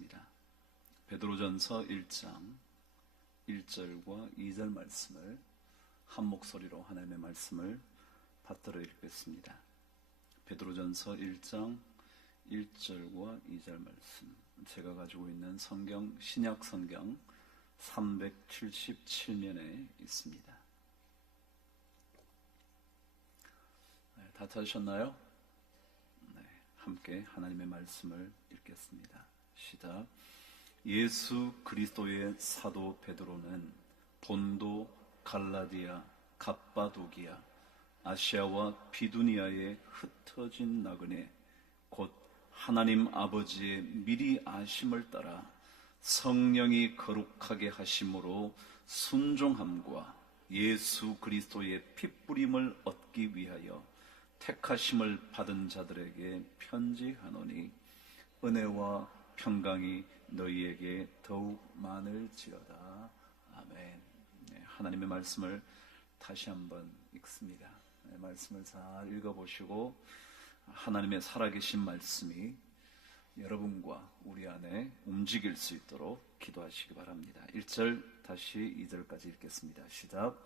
읽겠습니다. 베드로전서 1장 1절과 2절 말씀을 한 목소리로 하나님의 말씀을 받들어 읽겠습니다. 베드로전서 1장 1절과 2절 말씀, 제가 가지고 있는 성경, 신약 성경 377면에 있습니다. 다 찾으셨나요? 네, 함께 하나님의 말씀을 읽겠습니다. 시작. 예수 그리스도의 사도 베드로는 본도, 갈라디아, 갑바도기아, 아시아와 비두니아에 흩어진 나그네 곧 하나님 아버지의 미리 아심을 따라 성령이 거룩하게 하심으로 순종함과 예수 그리스도의 핏부림을 얻기 위하여 택하심을 받은 자들에게 편지하노니 은혜와 평강이 너희에게 더욱 많을지어다. 아멘. 네, 하나님의 말씀을 다시 한번 읽습니다. 네, 말씀을 잘 읽어보시고 하나님의 살아계신 말씀이 여러분과 우리 안에 움직일 수 있도록 기도하시기 바랍니다. 1절 다시 2절까지 읽겠습니다. 시작.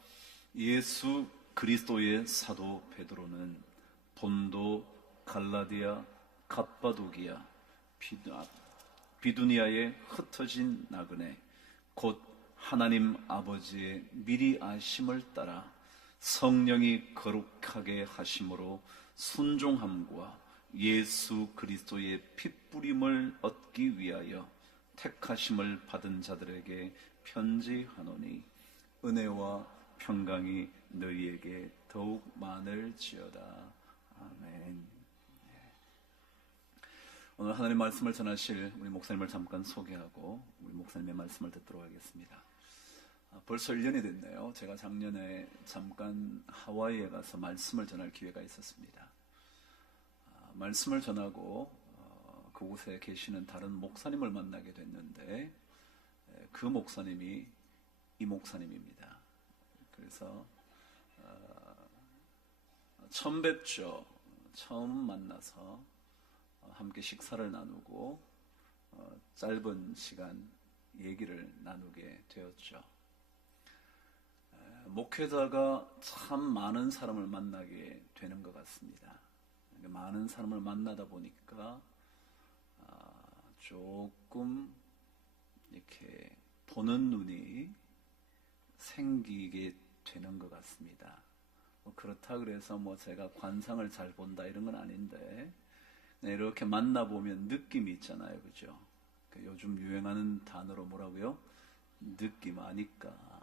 예수 그리스도의 사도 베드로는 본도, 갈라디아, 갑바도기아, 비두니아에 흩어진 나그네 곧 하나님 아버지의 미리 아심을 따라 성령이 거룩하게 하심으로 순종함과 예수 그리스도의 핏부림을 얻기 위하여 택하심을 받은 자들에게 편지하노니 은혜와 평강이 너희에게 더욱 많을지어다. 아멘. 오늘 하나님의 말씀을 전하실 우리 목사님을 잠깐 소개하고 우리 목사님의 말씀을 듣도록 하겠습니다. 벌써 1년이 됐네요. 제가 작년에 잠깐 하와이에 가서 말씀을 전할 기회가 있었습니다. 말씀을 전하고 그곳에 계시는 다른 목사님을 만나게 됐는데 그 목사님이 이 목사님입니다. 그래서 처음 뵙죠. 처음 만나서 함께 식사를 나누고 짧은 시간 얘기를 나누게 되었죠. 목회자가 참 많은 사람을 만나게 되는 것 같습니다. 많은 사람을 만나다 보니까 조금 이렇게 보는 눈이 생기게 되는 것 같습니다. 그렇다 그래서 제가 관상을 잘 본다 이런 건 아닌데 이렇게 만나보면 느낌이 있잖아요. 그죠? 요즘 유행하는 단어로 뭐라고요? 느낌 아니까.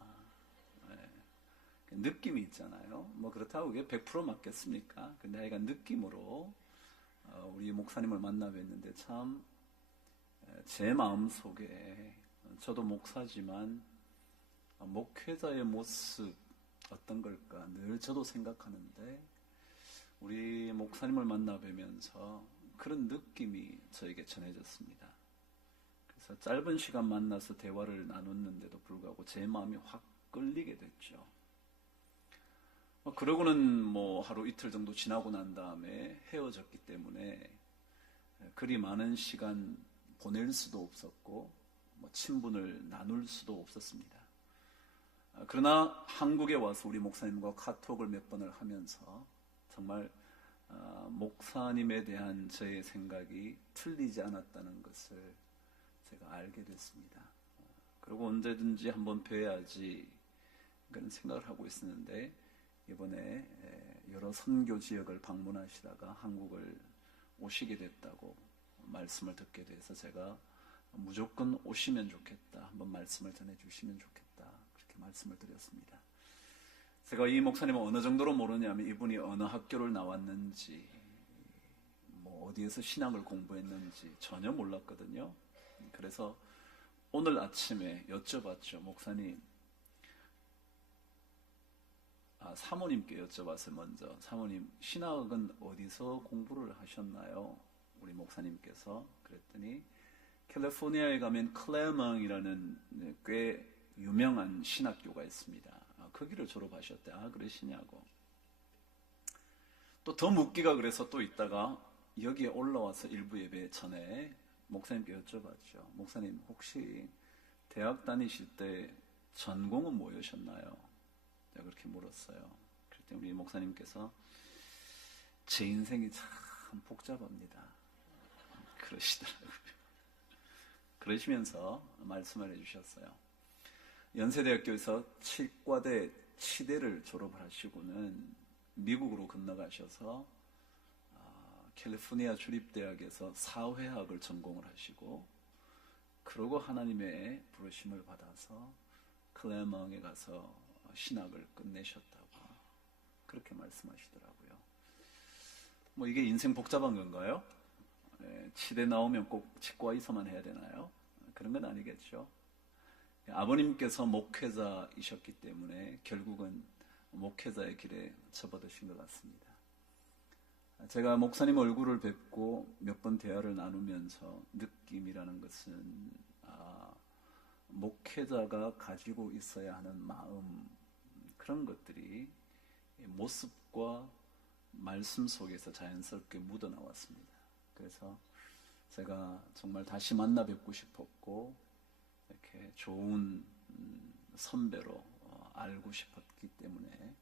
느낌이 있잖아요. 그렇다고 그게 100% 맞겠습니까? 근데 하여간 느낌으로 우리 목사님을 만나 뵀는데 참 제 마음속에 저도 목사지만 목회자의 모습 어떤 걸까 늘 저도 생각하는데 우리 목사님을 만나 뵈면서 그런 느낌이 저에게 전해졌습니다. 그래서 짧은 시간 만나서 대화를 나눴는데도 불구하고 제 마음이 확 끌리게 됐죠. 그러고는 하루 이틀 정도 지나고 난 다음에 헤어졌기 때문에 그리 많은 시간 보낼 수도 없었고 친분을 나눌 수도 없었습니다. 그러나 한국에 와서 우리 목사님과 카톡을 몇 번을 하면서 정말 목사님에 대한 저의 생각이 틀리지 않았다는 것을 제가 알게 됐습니다. 그리고 언제든지 한번 뵈야지 그런 생각을 하고 있었는데 이번에 여러 선교 지역을 방문하시다가 한국을 오시게 됐다고 말씀을 듣게 돼서 제가 무조건 오시면 좋겠다. 한번 말씀을 전해주시면 좋겠다. 그렇게 말씀을 드렸습니다. 제가 이 목사님을 어느 정도로 모르냐면 이분이 어느 학교를 나왔는지 어디에서 신학을 공부했는지 전혀 몰랐거든요. 그래서 오늘 아침에 여쭤봤죠. 목사님, 사모님께 여쭤봤어요. 먼저 사모님 신학은 어디서 공부를 하셨나요? 우리 목사님께서 그랬더니 캘리포니아에 가면 클레멍이라는 꽤 유명한 신학교가 있습니다. 거기를 졸업하셨대. 그러시냐고. 또 더 묻기가 그래서 또 있다가 여기에 올라와서 일부 예배 전에 목사님께 여쭤봤죠. 목사님, 혹시 대학 다니실 때 전공은 뭐였나요? 제가 그렇게 물었어요. 그랬더니 우리 목사님께서 제 인생이 참 복잡합니다. 그러시더라고요. 그러시면서 말씀을 해주셨어요. 연세대학교에서 치과대 치대를 졸업을 하시고는 미국으로 건너가셔서 캘리포니아 주립대학에서 사회학을 전공을 하시고, 그러고 하나님의 부르심을 받아서 클레멍에 가서 신학을 끝내셨다고 그렇게 말씀하시더라고요. 뭐 이게 인생 복잡한 건가요? 치대 나오면 꼭 치과의사만 해야 되나요? 그런 건 아니겠죠. 아버님께서 목회자이셨기 때문에 결국은 목회자의 길에 접어드신 것 같습니다. 제가 목사님 얼굴을 뵙고 몇 번 대화를 나누면서 느낌이라는 것은 목회자가 가지고 있어야 하는 마음, 그런 것들이 모습과 말씀 속에서 자연스럽게 묻어나왔습니다. 그래서 제가 정말 다시 만나 뵙고 싶었고, 이렇게 좋은 선배로 알고 싶었기 때문에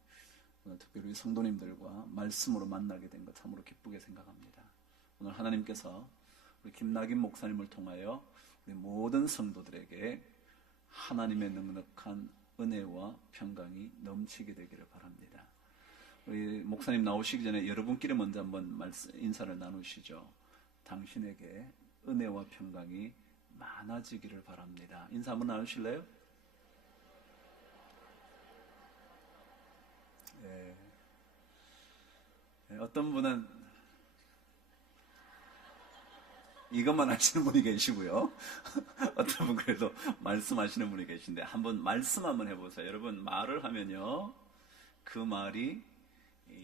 오늘 특별히 성도님들과 말씀으로 만나게 된 것 참으로 기쁘게 생각합니다. 오늘 하나님께서 우리 김낙인 목사님을 통하여 우리 모든 성도들에게 하나님의 넉넉한 은혜와 평강이 넘치게 되기를 바랍니다. 우리 목사님 나오시기 전에 여러분끼리 먼저 한번 인사를 나누시죠. 당신에게 은혜와 평강이 많아지기를 바랍니다. 인사 한번 나누실래요? 네. 어떤 분은 이것만 하시는 분이 계시고요. 어떤 분 그래도 말씀하시는 분이 계신데, 한번 말씀 한번 해보세요. 여러분, 말을 하면요, 그 말이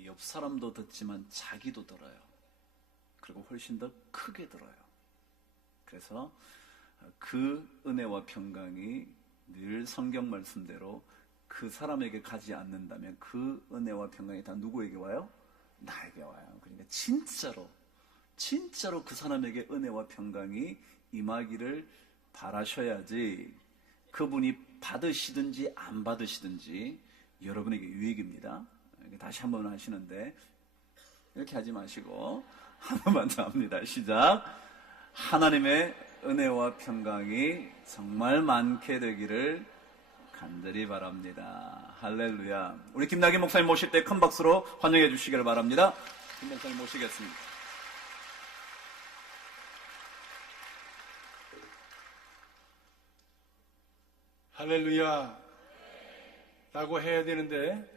옆 사람도 듣지만 자기도 들어요. 그리고 훨씬 더 크게 들어요. 그래서 그 은혜와 평강이 늘 성경 말씀대로 그 사람에게 가지 않는다면 그 은혜와 평강이 다 누구에게 와요? 나에게 와요. 그러니까 진짜로 그 사람에게 은혜와 평강이 임하기를 바라셔야지, 그분이 받으시든지 안 받으시든지 여러분에게 유익입니다. 다시 한 번 하시는데 이렇게 하지 마시고 한 번만 더 합니다. 시작. 하나님의 은혜와 평강이 정말 많게 되기를 간절히 바랍니다. 할렐루야. 우리 김낙인 목사님 모실 때 큰 박수로 환영해 주시기를 바랍니다. 김 목사님 모시겠습니다. 할렐루야 라고 해야 되는데,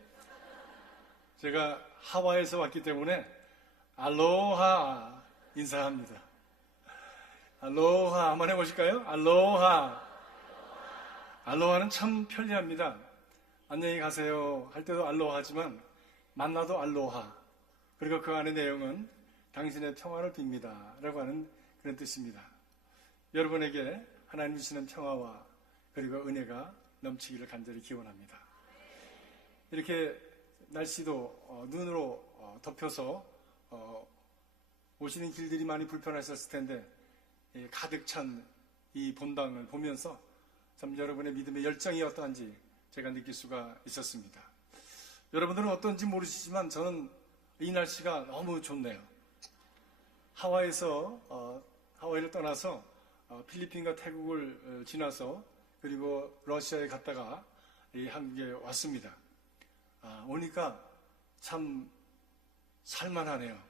제가 하와이에서 왔기 때문에 알로하 인사합니다. 알로하 한번 해보실까요? 알로하. 알로하는 참 편리합니다. 안녕히 가세요 할 때도 알로하지만 만나도 알로하. 그리고 그 안의 내용은 당신의 평화를 빕니다 라고 하는 그런 뜻입니다. 여러분에게 하나님 주시는 평화와 그리고 은혜가 넘치기를 간절히 기원합니다. 이렇게 날씨도 눈으로 덮여서 오시는 길들이 많이 불편하셨을 텐데, 가득 찬 이 본당을 보면서 참 여러분의 믿음의 열정이 어떠한지 제가 느낄 수가 있었습니다. 여러분들은 어떤지 모르시지만 저는 이 날씨가 너무 좋네요. 하와이를 떠나서 필리핀과 태국을 지나서 그리고 러시아에 갔다가 한국에 왔습니다. 오니까 참 살만하네요.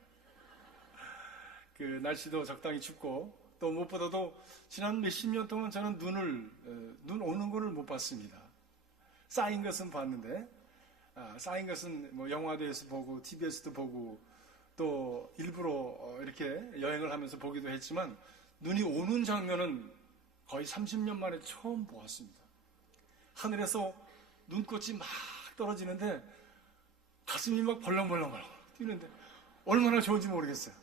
그 날씨도 적당히 춥고, 또 무엇보다도 지난 몇십 년 동안 저는 눈 오는 거를 못 봤습니다. 쌓인 것은 봤는데, 쌓인 것은 뭐 영화대에서 보고 TV에서도 보고 또 일부러 이렇게 여행을 하면서 보기도 했지만, 눈이 오는 장면은 거의 30년 만에 처음 보았습니다. 하늘에서 눈꽃이 막 떨어지는데 가슴이 막 벌렁벌렁 뛰는데 얼마나 좋은지 모르겠어요.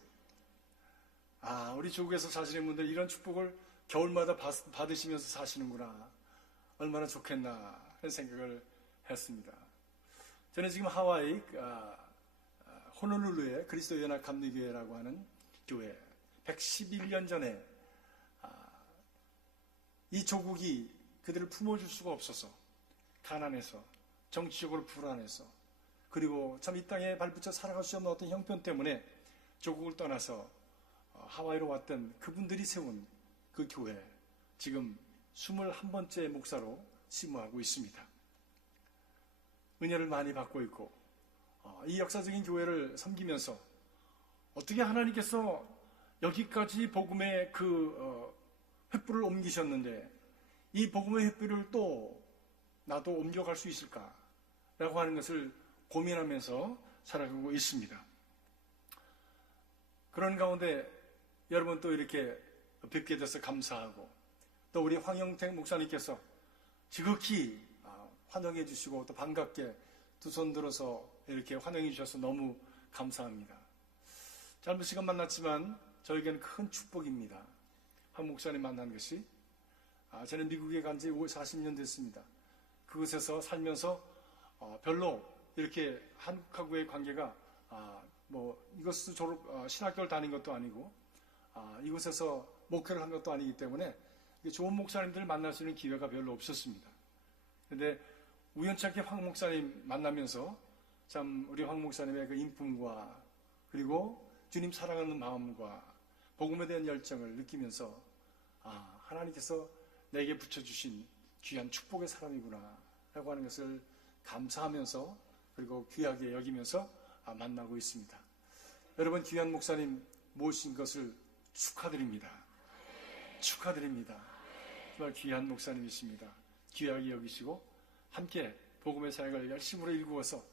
우리 조국에서 사시는 분들 이런 축복을 겨울마다 받으시면서 사시는구나. 얼마나 좋겠나 하는 생각을 했습니다. 저는 지금 하와이 호놀룰루의 그리스도 연합 감리교회라고 하는 교회, 111년 전에 이 조국이 그들을 품어줄 수가 없어서 가난해서 정치적으로 불안해서 그리고 참 이 땅에 발붙여 살아갈 수 없는 어떤 형편 때문에 조국을 떠나서 하와이로 왔던 그분들이 세운 그 교회 지금 21번째 목사로 심무하고 있습니다. 은혜를 많이 받고 있고 이 역사적인 교회를 섬기면서 어떻게 하나님께서 여기까지 복음의 그 횃불을 옮기셨는데 이 복음의 횃불을 또 나도 옮겨갈 수 있을까라고 하는 것을 고민하면서 살아가고 있습니다. 그런 가운데 여러분 또 이렇게 뵙게 돼서 감사하고 또 우리 황영택 목사님께서 지극히 환영해 주시고 또 반갑게 두 손 들어서 이렇게 환영해 주셔서 너무 감사합니다. 짧은 시간 만났지만 저에게는 큰 축복입니다. 황 목사님 만난 것이 저는 미국에 간 지 40년 됐습니다. 그곳에서 살면서 별로 이렇게 한국하고의 관계가 이것을 신학교를 다닌 것도 아니고 이곳에서 목회를 한 것도 아니기 때문에 좋은 목사님들을 만날 수 있는 기회가 별로 없었습니다. 그런데 우연찮게 황 목사님 만나면서 참 우리 황 목사님의 그 인품과 그리고 주님 사랑하는 마음과 복음에 대한 열정을 느끼면서 하나님께서 내게 붙여주신 귀한 축복의 사람이구나 라고 하는 것을 감사하면서 그리고 귀하게 여기면서 만나고 있습니다. 여러분 귀한 목사님 모신 것을 축하드립니다. 축하드립니다. 정말 귀한 목사님이십니다. 귀하게 여기시고 함께 복음의 사역을 열심으로 일구어서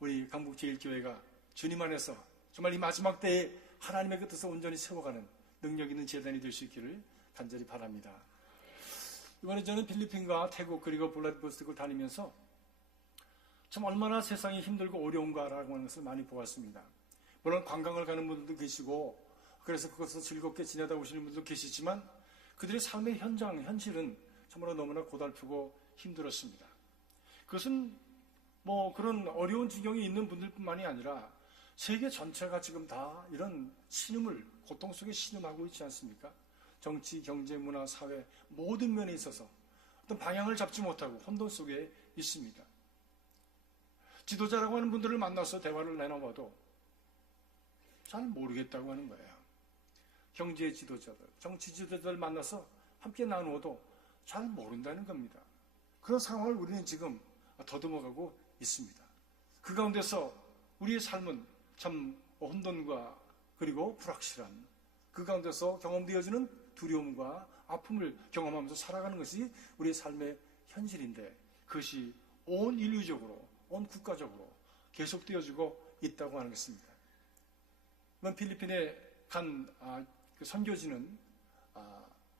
우리 강북제일교회가 주님 안에서 정말 이 마지막 때에 하나님의 그 뜻을 온전히 세워가는 능력 있는 재단이 될 수 있기를 간절히 바랍니다. 이번에 저는 필리핀과 태국 그리고 블라디보스토크를 다니면서 참 얼마나 세상이 힘들고 어려운가라고 하는 것을 많이 보았습니다. 물론 관광을 가는 분들도 계시고 그래서 그것을 즐겁게 지내다 오시는 분들도 계시지만 그들의 삶의 현실은 정말 너무나 고달프고 힘들었습니다. 그것은 그런 어려운 지경에 있는 분들뿐만이 아니라 세계 전체가 지금 다 이런 고통 속에 신음하고 있지 않습니까? 정치, 경제, 문화, 사회 모든 면에 있어서 어떤 방향을 잡지 못하고 혼돈 속에 있습니다. 지도자라고 하는 분들을 만나서 대화를 나눠봐도 잘 모르겠다고 하는 거예요. 경제 지도자들, 정치 지도자들 만나서 함께 나누어도 잘 모른다는 겁니다. 그런 상황을 우리는 지금 더듬어가고 있습니다. 그 가운데서 우리의 삶은 참 혼돈과 그리고 불확실한 그 가운데서 경험되어지는 두려움과 아픔을 경험하면서 살아가는 것이 우리의 삶의 현실인데 그것이 온 인류적으로 온 국가적으로 계속되어지고 있다고 하는 것입니다. 필리핀에 간 그 선교지는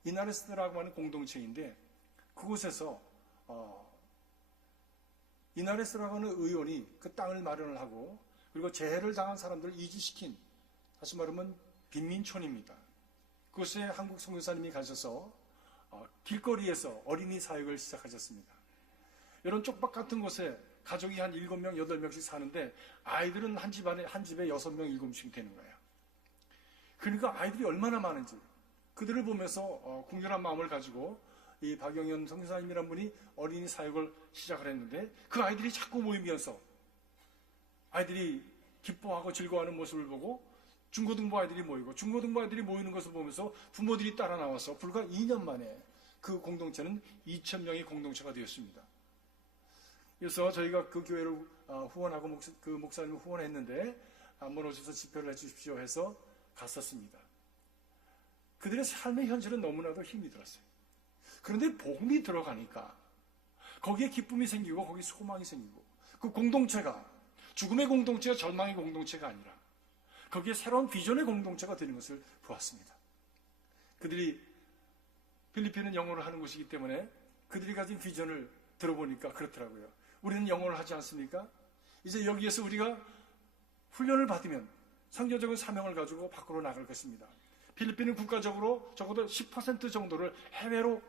이나레스라고 하는 공동체인데 그곳에서 이나레스라고 하는 의원이 그 땅을 마련을 하고 그리고 재해를 당한 사람들을 이주시킨 다시 말하면 빈민촌입니다. 그곳에 한국 선교사님이 가셔서 길거리에서 어린이 사역을 시작하셨습니다. 이런 쪽박 같은 곳에 가족이 한 7명, 8명씩 사는데 아이들은 한 집에 6명, 7명씩 되는 거예요. 그러니까 아이들이 얼마나 많은지 그들을 보면서 궁절한 마음을 가지고 이 박영현 선교사님이란 분이 어린이 사역을 시작을 했는데 그 아이들이 자꾸 모이면서 아이들이 기뻐하고 즐거워하는 모습을 보고 중고등부 아이들이 모이고 중고등부 아이들이 모이는 것을 보면서 부모들이 따라 나와서 불과 2년 만에 그 공동체는 2,000명의 공동체가 되었습니다. 그래서 저희가 그 교회를 후원하고 그 목사님을 후원했는데 한번 오셔서 집회를 해주십시오 해서 갔었습니다. 그들의 삶의 현실은 너무나도 힘이 들었어요. 그런데 복음이 들어가니까 거기에 기쁨이 생기고 거기에 소망이 생기고 그 공동체가 죽음의 공동체가 절망의 공동체가 아니라 거기에 새로운 비전의 공동체가 되는 것을 보았습니다. 그들이 필리핀은 영어를 하는 곳이기 때문에 그들이 가진 비전을 들어보니까 그렇더라고요. 우리는 영어를 하지 않습니까? 이제 여기에서 우리가 훈련을 받으면 선교적인 사명을 가지고 밖으로 나갈 것입니다. 필리핀은 국가적으로 적어도 10% 정도를 해외로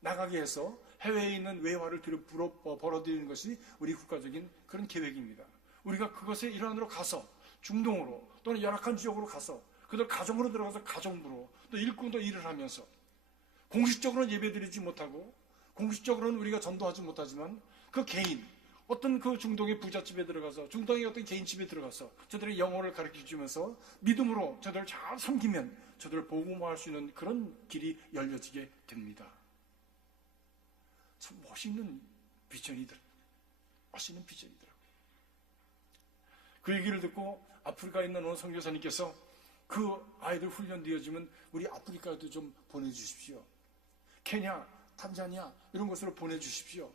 나가게 해서 해외에 있는 외화를 벌어들이는 것이 우리 국가적인 그런 계획입니다. 우리가 그것의 일환으로 가서 중동으로 또는 열악한 지역으로 가서 그들 가정으로 들어가서 가정부로 또 일꾼도 일을 하면서 공식적으로는 예배드리지 못하고 공식적으로는 우리가 전도하지 못하지만 그 개인, 어떤 그 중동의 부잣집에 들어가서 중동의 어떤 개인집에 들어가서 저들의 영어를 가르쳐 주면서 믿음으로 저들을 잘 섬기면 저들을 복음화할 수 있는 그런 길이 열려지게 됩니다. 참 멋있는 비전이더라고요. 멋있는 비전이더라고요. 그 얘기를 듣고 아프리카에 있는 어느 선교사님께서 그 아이들 훈련되어지면 우리 아프리카에도 좀 보내주십시오. 케냐, 탄자니아 이런 곳으로 보내주십시오.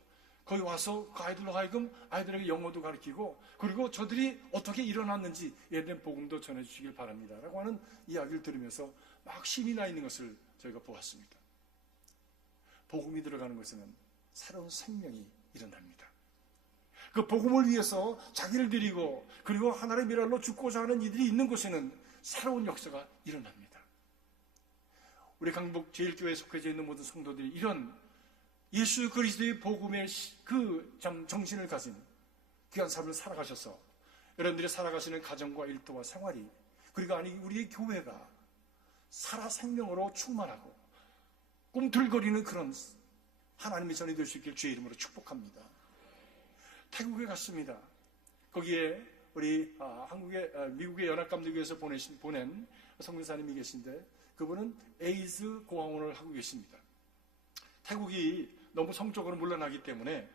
거기 와서 그 아이들로 하여금 아이들에게 영어도 가르치고 그리고 저들이 어떻게 일어났는지 예된 복음도 전해주시길 바랍니다. 라고 하는 이야기를 들으면서 막 신이 나 있는 것을 저희가 보았습니다. 복음이 들어가는 것에는 새로운 생명이 일어납니다. 그 복음을 위해서 자기를 드리고 그리고 하나님의 미랄로 죽고자 하는 이들이 있는 곳에는 새로운 역사가 일어납니다. 우리 강북 제일교회에 속해져 있는 모든 성도들이 이런 예수 그리스도의 복음의 그 정신을 가진 귀한 삶을 살아가셔서 여러분들이 살아가시는 가정과 일터와 생활이 그리고 우리의 교회가 살아 생명으로 충만하고 꿈틀거리는 그런 하나님의 전이 될 수 있길 주의 이름으로 축복합니다. 태국에 갔습니다. 거기에 우리 미국의 연합감리교회에서 보낸 선교사님이 계신데 그분은 에이즈 고아원을 하고 계십니다. 태국이 너무 성적으로 물러나기 때문에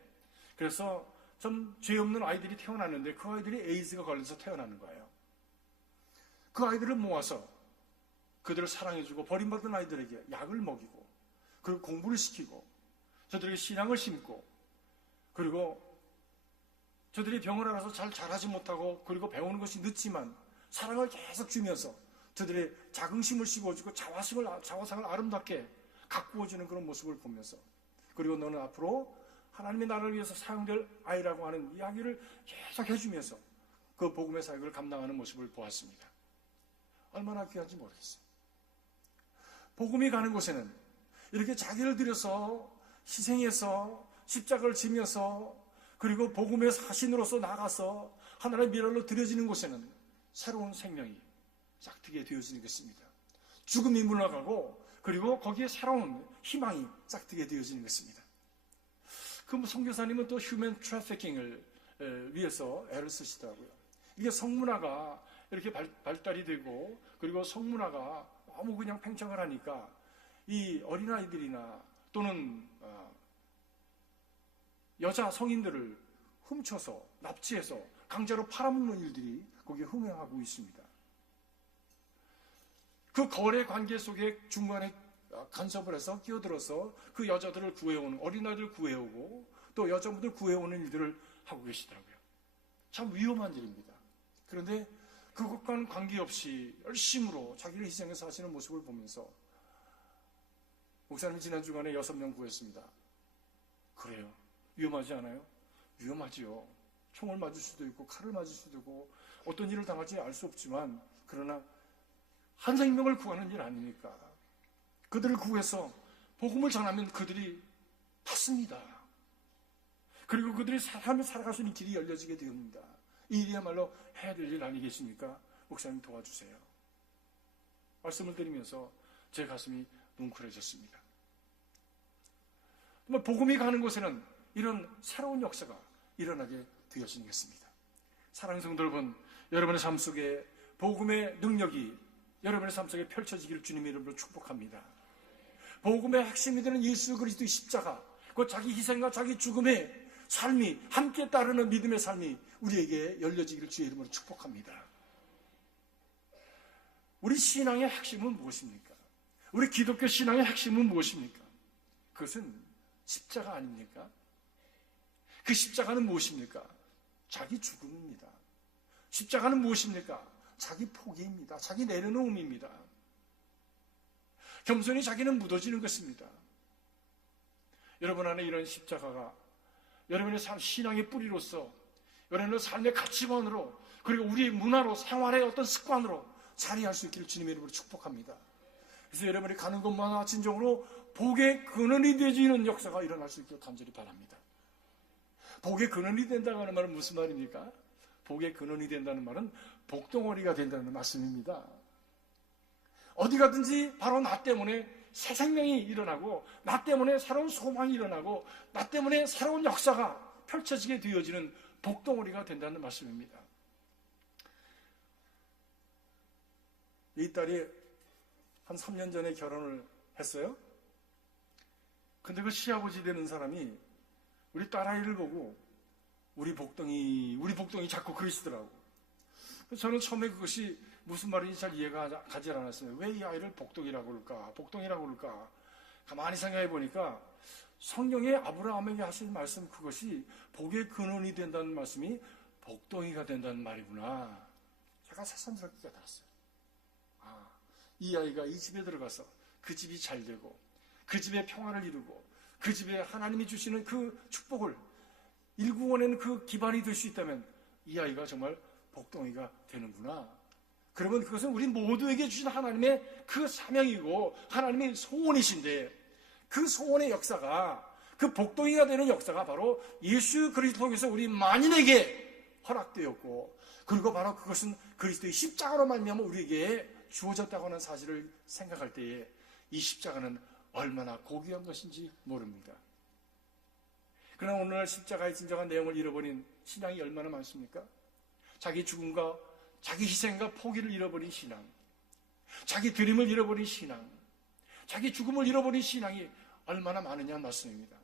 그래서 좀 죄 없는 아이들이 태어났는데 그 아이들이 에이즈가 걸려서 태어나는 거예요. 그 아이들을 모아서 그들을 사랑해주고 버림받은 아이들에게 약을 먹이고 그리고 공부를 시키고 저들에게 신앙을 심고 그리고 저들이 병을 알아서 잘 자라지 못하고 그리고 배우는 것이 늦지만 사랑을 계속 주면서 저들의 자긍심을 씌워주고 자화상을 아름답게 가꾸어주는 그런 모습을 보면서 그리고 너는 앞으로 하나님의 나라를 위해서 사용될 아이라고 하는 이야기를 계속 해주면서 그 복음의 사역을 감당하는 모습을 보았습니다. 얼마나 귀한지 모르겠어요. 복음이 가는 곳에는 이렇게 자기를 들여서 희생해서 십자가를 지면서 그리고 복음의 사신으로서 나가서 하나님의 미랄로 드려지는 곳에는 새로운 생명이 싹트게 되어지는 것입니다. 죽음이 물러가고 그리고 거기에 새로운 희망이 싹트게 되어지는 것입니다. 그 선교사님은 또 휴먼 트래피킹을 위해서 애를 쓰시더라고요. 이게 성문화가 이렇게 발달이 되고 그리고 성문화가 너무 그냥 팽창을 하니까 이 어린아이들이나 또는 여자 성인들을 훔쳐서 납치해서 강제로 팔아먹는 일들이 거기에 흥행하고 있습니다. 그 거래 관계 속에 중간에 간섭을 해서 끼어들어서 그 여자들을 구해오는 어린아이들을 구해오고 또 여자분들 구해오는 일들을 하고 계시더라고요. 참 위험한 일입니다. 그런데 그것과는 관계없이 열심으로 자기를 희생해서 하시는 모습을 보면서 목사님이 지난 주간에 6명 구했습니다. 그래요. 위험하지 않아요? 위험하지요. 총을 맞을 수도 있고 칼을 맞을 수도 있고 어떤 일을 당할지 알 수 없지만 그러나 한 생명을 구하는 일 아니니까 그들을 구해서 복음을 전하면 그들이 받습니다. 그리고 그들이 삶을 살아갈 수 있는 길이 열려지게 됩니다. 이 일이야말로 해야 될 일 아니겠습니까? 목사님 도와주세요. 말씀을 드리면서 제 가슴이 뭉클해졌습니다. 정말 복음이 가는 곳에는 이런 새로운 역사가 일어나게 되어지는 것입니다. 사랑하는 성도 여러분, 여러분의 삶 속에 복음의 능력이 여러분의 삶 속에 펼쳐지기를 주님의 이름으로 축복합니다. 복음의 핵심이 되는 예수 그리스도의 십자가, 그 자기 희생과 자기 죽음의 삶이 함께 따르는 믿음의 삶이 우리에게 열려지기를 주의 이름으로 축복합니다. 우리 신앙의 핵심은 무엇입니까? 우리 기독교 신앙의 핵심은 무엇입니까? 그것은 십자가 아닙니까? 그 십자가는 무엇입니까? 자기 죽음입니다. 십자가는 무엇입니까? 자기 포기입니다. 자기 내려놓음입니다. 겸손히 자기는 묻어지는 것입니다. 여러분 안에 이런 십자가가 여러분의 신앙의 뿌리로서 여러분의 삶의 가치관으로 그리고 우리의 문화로 생활의 어떤 습관으로 자리할 수 있기를 주님의 이름으로 축복합니다. 그래서 여러분이 가는 곳마다 진정으로 복의 근원이 되어지는 역사가 일어날 수 있기를 간절히 바랍니다. 복의 근원이 된다는 말은 무슨 말입니까? 복의 근원이 된다는 말은 복덩어리가 된다는 말씀입니다. 어디 가든지 바로 나 때문에 새 생명이 일어나고 나 때문에 새로운 소망이 일어나고 나 때문에 새로운 역사가 펼쳐지게 되어지는 복덩어리가 된다는 말씀입니다. 이 딸이 한 3년 전에 결혼을 했어요. 근데 그 시아버지 되는 사람이 우리 딸아이를 보고 우리 복덩이 자꾸 그러시더라고. 저는 처음에 그것이 무슨 말인지 잘 이해가 가지 않았어요. 왜 이 아이를 복덩이라고 그럴까? 복덩이라고 그럴까? 가만히 생각해 보니까 성경에 아브라함에게 하신 말씀, 그것이 복의 근원이 된다는 말씀이 복덩이가 된다는 말이구나. 제가 새삼스럽게 깨달았어요. 이 아이가 이 집에 들어가서 그 집이 잘 되고 그 집에 평화를 이루고 그 집에 하나님이 주시는 그 축복을 일구어내는 그 기반이 될 수 있다면 이 아이가 정말 복덩이가 되는구나. 그러면 그것은 우리 모두에게 주신 하나님의 그 사명이고 하나님의 소원이신데, 그 소원의 역사가, 그 복덩이가 되는 역사가 바로 예수 그리스도 통해서 우리 만인에게 허락되었고, 그리고 바로 그것은 그리스도의 십자가로 말미암아 우리에게 주어졌다고 하는 사실을 생각할 때에 이 십자가는 얼마나 고귀한 것인지 모릅니다. 그러나 오늘날 십자가의 진정한 내용을 잃어버린 신앙이 얼마나 많습니까? 자기 죽음과 자기 희생과 포기를 잃어버린 신앙, 자기 드림을 잃어버린 신앙, 자기 죽음을 잃어버린 신앙이 얼마나 많으냐는 말씀입니다.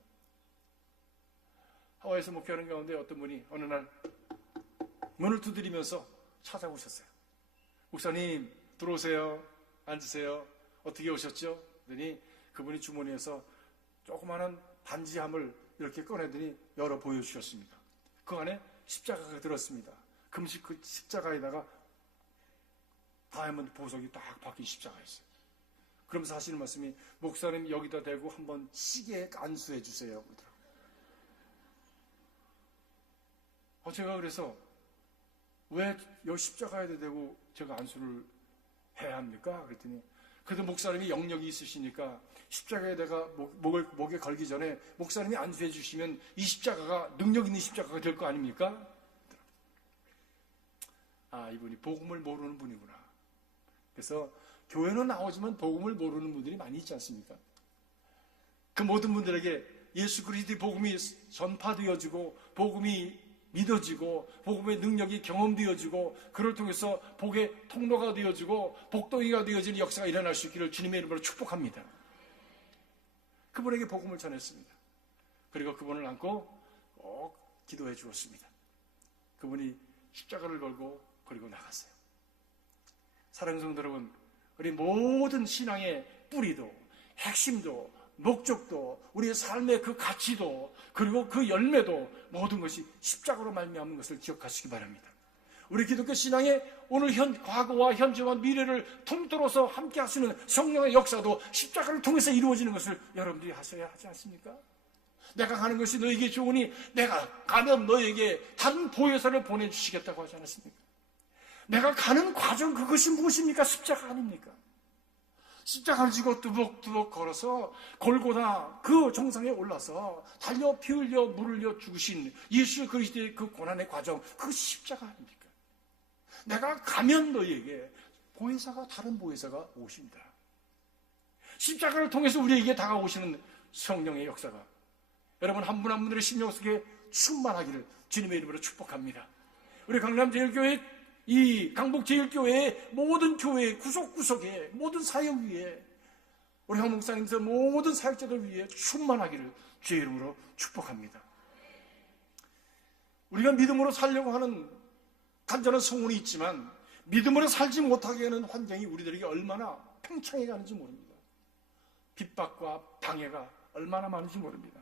하와이에서 목회하는 가운데 어떤 분이 어느 날 문을 두드리면서 찾아오셨어요. 목사님, 들어오세요. 앉으세요. 어떻게 오셨죠? 그랬더니 그분이 주머니에서 조그마한 반지함을 이렇게 꺼내더니 열어 보여주셨습니다. 그 안에 십자가가 들었습니다. 금식 그 십자가에다가 다이아몬드 보석이 딱 박힌 십자가였어요. 그러면서 하시는 말씀이, 목사님 여기다 대고 한번 시계에 안수해 주세요. 그러더라고요. 제가 그래서 왜 이 십자가에다 대고 제가 안수를 해야 합니까? 그랬더니 그래도 목사님이 영역이 있으시니까 십자가에다가 목에 걸기 전에 목사님이 안수해 주시면 이 십자가가 능력 있는 십자가가 될 거 아닙니까? 이분이 복음을 모르는 분이구나. 그래서 교회는 나오지만 복음을 모르는 분들이 많이 있지 않습니까? 그 모든 분들에게 예수 그리스도의 복음이 전파되어지고 복음이 믿어지고 복음의 능력이 경험되어지고 그를 통해서 복의 통로가 되어지고 복덩이가 되어지는 역사가 일어날 수 있기를 주님의 이름으로 축복합니다. 그분에게 복음을 전했습니다. 그리고 그분을 안고 꼭 기도해 주었습니다. 그분이 십자가를 걸고 그리고 나갔어요. 사랑하는 성도 여러분, 우리 모든 신앙의 뿌리도 핵심도 목적도 우리의 삶의 그 가치도 그리고 그 열매도 모든 것이 십자가로 말미암은 것을 기억하시기 바랍니다. 우리 기독교 신앙의 오늘 과거와 현재와 미래를 통틀어서 함께 하시는 성령의 역사도 십자가를 통해서 이루어지는 것을 여러분들이 하셔야 하지 않습니까? 내가 가는 것이 너에게 좋으니 내가 가면 너에게 다른 보혜사를 보내주시겠다고 하지 않았습니까? 내가 가는 과정, 그것이 무엇입니까? 십자가 아닙니까? 십자가를 지고 뚜벅뚜벅 걸어서 골고다 그 정상에 올라서 달려 피 흘려 물 흘려 죽으신 예수 그리스도의 그 고난의 과정, 그것이 십자가 아닙니까? 내가 가면 너희에게 다른 보혜사가 오신다. 십자가를 통해서 우리에게 다가오시는 성령의 역사가 여러분 한 분 한 분들의 심령 속에 충만하기를 주님의 이름으로 축복합니다. 우리 강남제일교회, 이 강북제일교회의 모든 교회 구석구석에 모든 사역 위에 우리 형 목사님께서 모든 사역자들 위해 충만하기를 주의 이름으로 축복합니다. 우리가 믿음으로 살려고 하는 간절한 소원이 있지만 믿음으로 살지 못하게 하는 환경이 우리들에게 얼마나 팽창해 가는지 모릅니다. 핍박과 방해가 얼마나 많은지 모릅니다.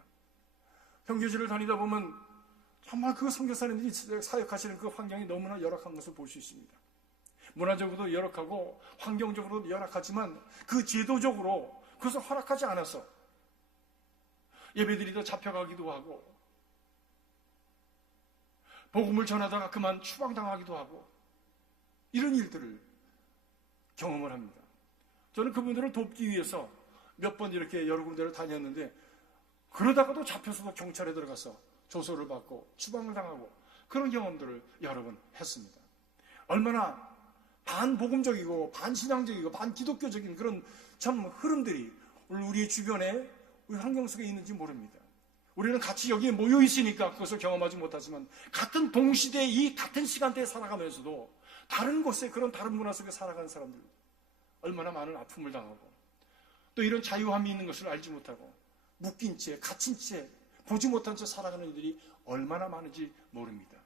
형제지를 다니다 보면 정말 그 선교사님들이 사역하시는 그 환경이 너무나 열악한 것을 볼 수 있습니다. 문화적으로도 열악하고 환경적으로도 열악하지만 그 제도적으로 그것을 허락하지 않아서 예배드리다 잡혀가기도 하고 복음을 전하다가 그만 추방당하기도 하고 이런 일들을 경험을 합니다. 저는 그분들을 돕기 위해서 몇 번 이렇게 여러 군데를 다녔는데 그러다가도 잡혀서도 경찰에 들어가서 조소를 받고 추방을 당하고 그런 경험들을 여러 번 했습니다. 얼마나 반복음적이고 반신앙적이고 반기독교적인 그런 참 흐름들이 오늘 우리의 주변에 우리 환경 속에 있는지 모릅니다. 우리는 같이 여기에 모여 있으니까 그것을 경험하지 못하지만 같은 동시대에 이 같은 시간대에 살아가면서도 다른 곳에 그런 다른 문화 속에 살아가는 사람들 얼마나 많은 아픔을 당하고 또 이런 자유함이 있는 것을 알지 못하고 묶인 채 갇힌 채 보지 못한 채 살아가는 이들이 얼마나 많은지 모릅니다.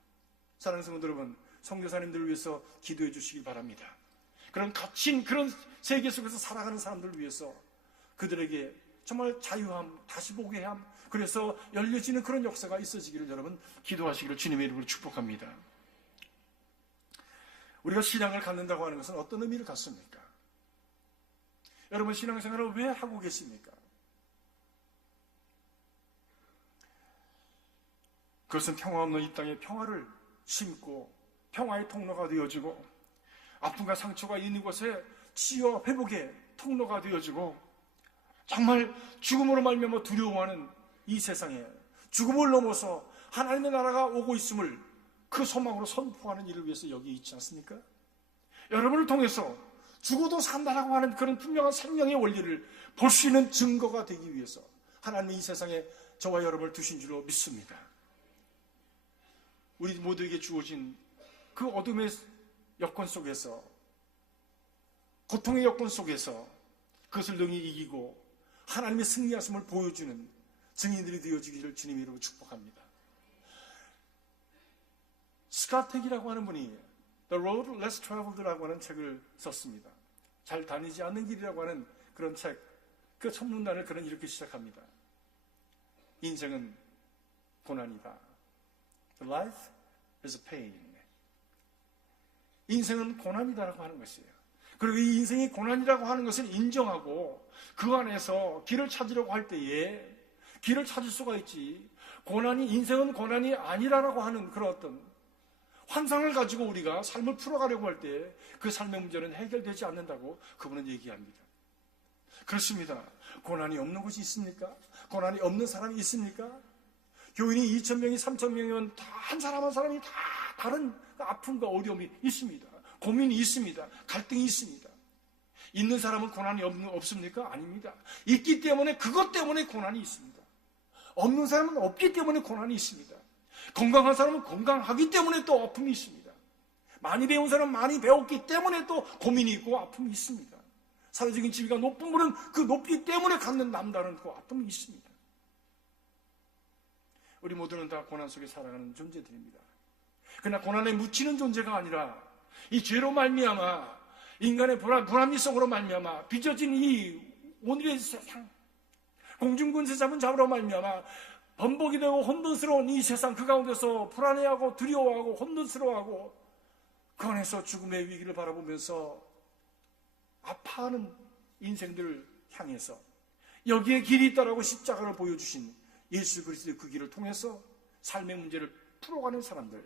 사랑하는 성도 여러분, 선교사님들을 위해서 기도해 주시기 바랍니다. 그런 갇힌 그런 세계 속에서 살아가는 사람들을 위해서 그들에게 정말 자유함, 다시 보게 함, 그래서 열려지는 그런 역사가 있어지기를 여러분 기도하시기를 주님의 이름으로 축복합니다. 우리가 신앙을 갖는다고 하는 것은 어떤 의미를 갖습니까? 여러분 신앙생활을 왜 하고 계십니까? 그것은 평화 없는 이 땅에 평화를 심고 평화의 통로가 되어주고 아픔과 상처가 있는 곳에 치유와 회복의 통로가 되어주고 정말 죽음으로 말미암아 두려워하는 이 세상에 죽음을 넘어서 하나님의 나라가 오고 있음을 그 소망으로 선포하는 일을 위해서 여기 있지 않습니까? 여러분을 통해서 죽어도 산다라고 하는 그런 분명한 생명의 원리를 볼 수 있는 증거가 되기 위해서 하나님이 이 세상에 저와 여러분을 두신 줄로 믿습니다. 우리 모두에게 주어진 그 어둠의 여건 속에서 고통의 여건 속에서 그것을 능히 이기고 하나님의 승리하심을 보여주는 증인들이 되어주기를 주님의 이름으로 축복합니다. 스카텍이라고 하는 분이 The Road Less Traveled라고 하는 책을 썼습니다. 잘 다니지 않는 길이라고 하는 그런 책, 그 첫문단을 그는 이렇게 시작합니다. 인생은 고난이다. Life is pain. 인생은 고난이다라고 하는 것이에요. 그리고 이 인생이 고난이라고 하는 것을 인정하고 그 안에서 길을 찾으려고 할 때에 길을 찾을 수가 있지. 인생은 고난이 아니라고 하는 그런 어떤 환상을 가지고 우리가 삶을 풀어가려고 할 때 그 삶의 문제는 해결되지 않는다고 그분은 얘기합니다. 그렇습니다. 고난이 없는 곳이 있습니까? 고난이 없는 사람이 있습니까? 교인이 2,000명이 3,000명이면 다 한 사람 한 사람이 다 다른 아픔과 어려움이 있습니다. 고민이 있습니다. 갈등이 있습니다. 있는 사람은 고난이 없습니까? 아닙니다. 있기 때문에 그것 때문에 고난이 있습니다. 없는 사람은 없기 때문에 고난이 있습니다. 건강한 사람은 건강하기 때문에 또 아픔이 있습니다. 많이 배운 사람은 많이 배웠기 때문에 또 고민이 있고 아픔이 있습니다. 사회적인 지위가 높은 분은 그 높기 때문에 갖는 남다른 그 아픔이 있습니다. 우리 모두는 다 고난 속에 살아가는 존재들입니다. 그러나 고난에 묻히는 존재가 아니라 이 죄로 말미암아 인간의 불합리성으로 말미암아 빚어진 이 오늘의 세상 공중군세 잡으로 말미암아 번복이 되고 혼돈스러운 이 세상 그 가운데서 불안해하고 두려워하고 혼돈스러워하고 그 안에서 죽음의 위기를 바라보면서 아파하는 인생들을 향해서 여기에 길이 있다라고 십자가를 보여주신 예수 그리스도의 그 길을 통해서 삶의 문제를 풀어가는 사람들,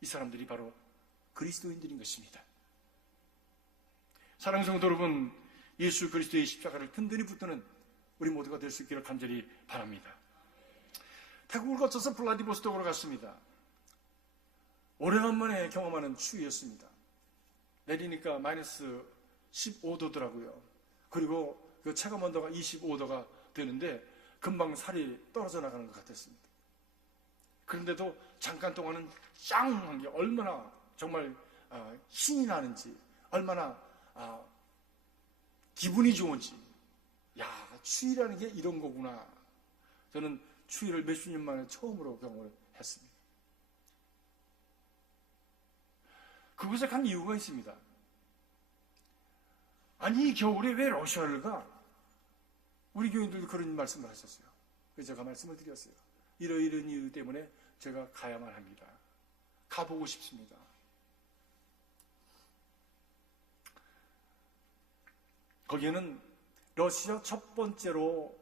이 사람들이 바로 그리스도인들인 것입니다. 사랑하는 성도 여러분, 예수 그리스도의 십자가를 든든히 붙드는 우리 모두가 될 수 있기를 간절히 바랍니다. 태국을 거쳐서 블라디보스톡으로 갔습니다. 오래간만에 경험하는 추위였습니다. 내리니까 마이너스 15도더라고요. 그리고 그 체감 온도가 25도가 되는데 금방 살이 떨어져 나가는 것 같았습니다. 그런데도 잠깐 동안은 짱한 게 얼마나 정말 신이 나는지 얼마나 기분이 좋은지 추위라는 게 이런 거구나. 저는 추위를 몇십 년 만에 처음으로 경험을 했습니다. 그곳에 간 이유가 있습니다. 아니 이 겨울에 왜 러시아를 가? 우리 교인들도 그런 말씀을 하셨어요. 그래서 제가 말씀을 드렸어요. 이런 이유 때문에 제가 가야만 합니다. 가보고 싶습니다. 거기에는 러시아 첫 번째로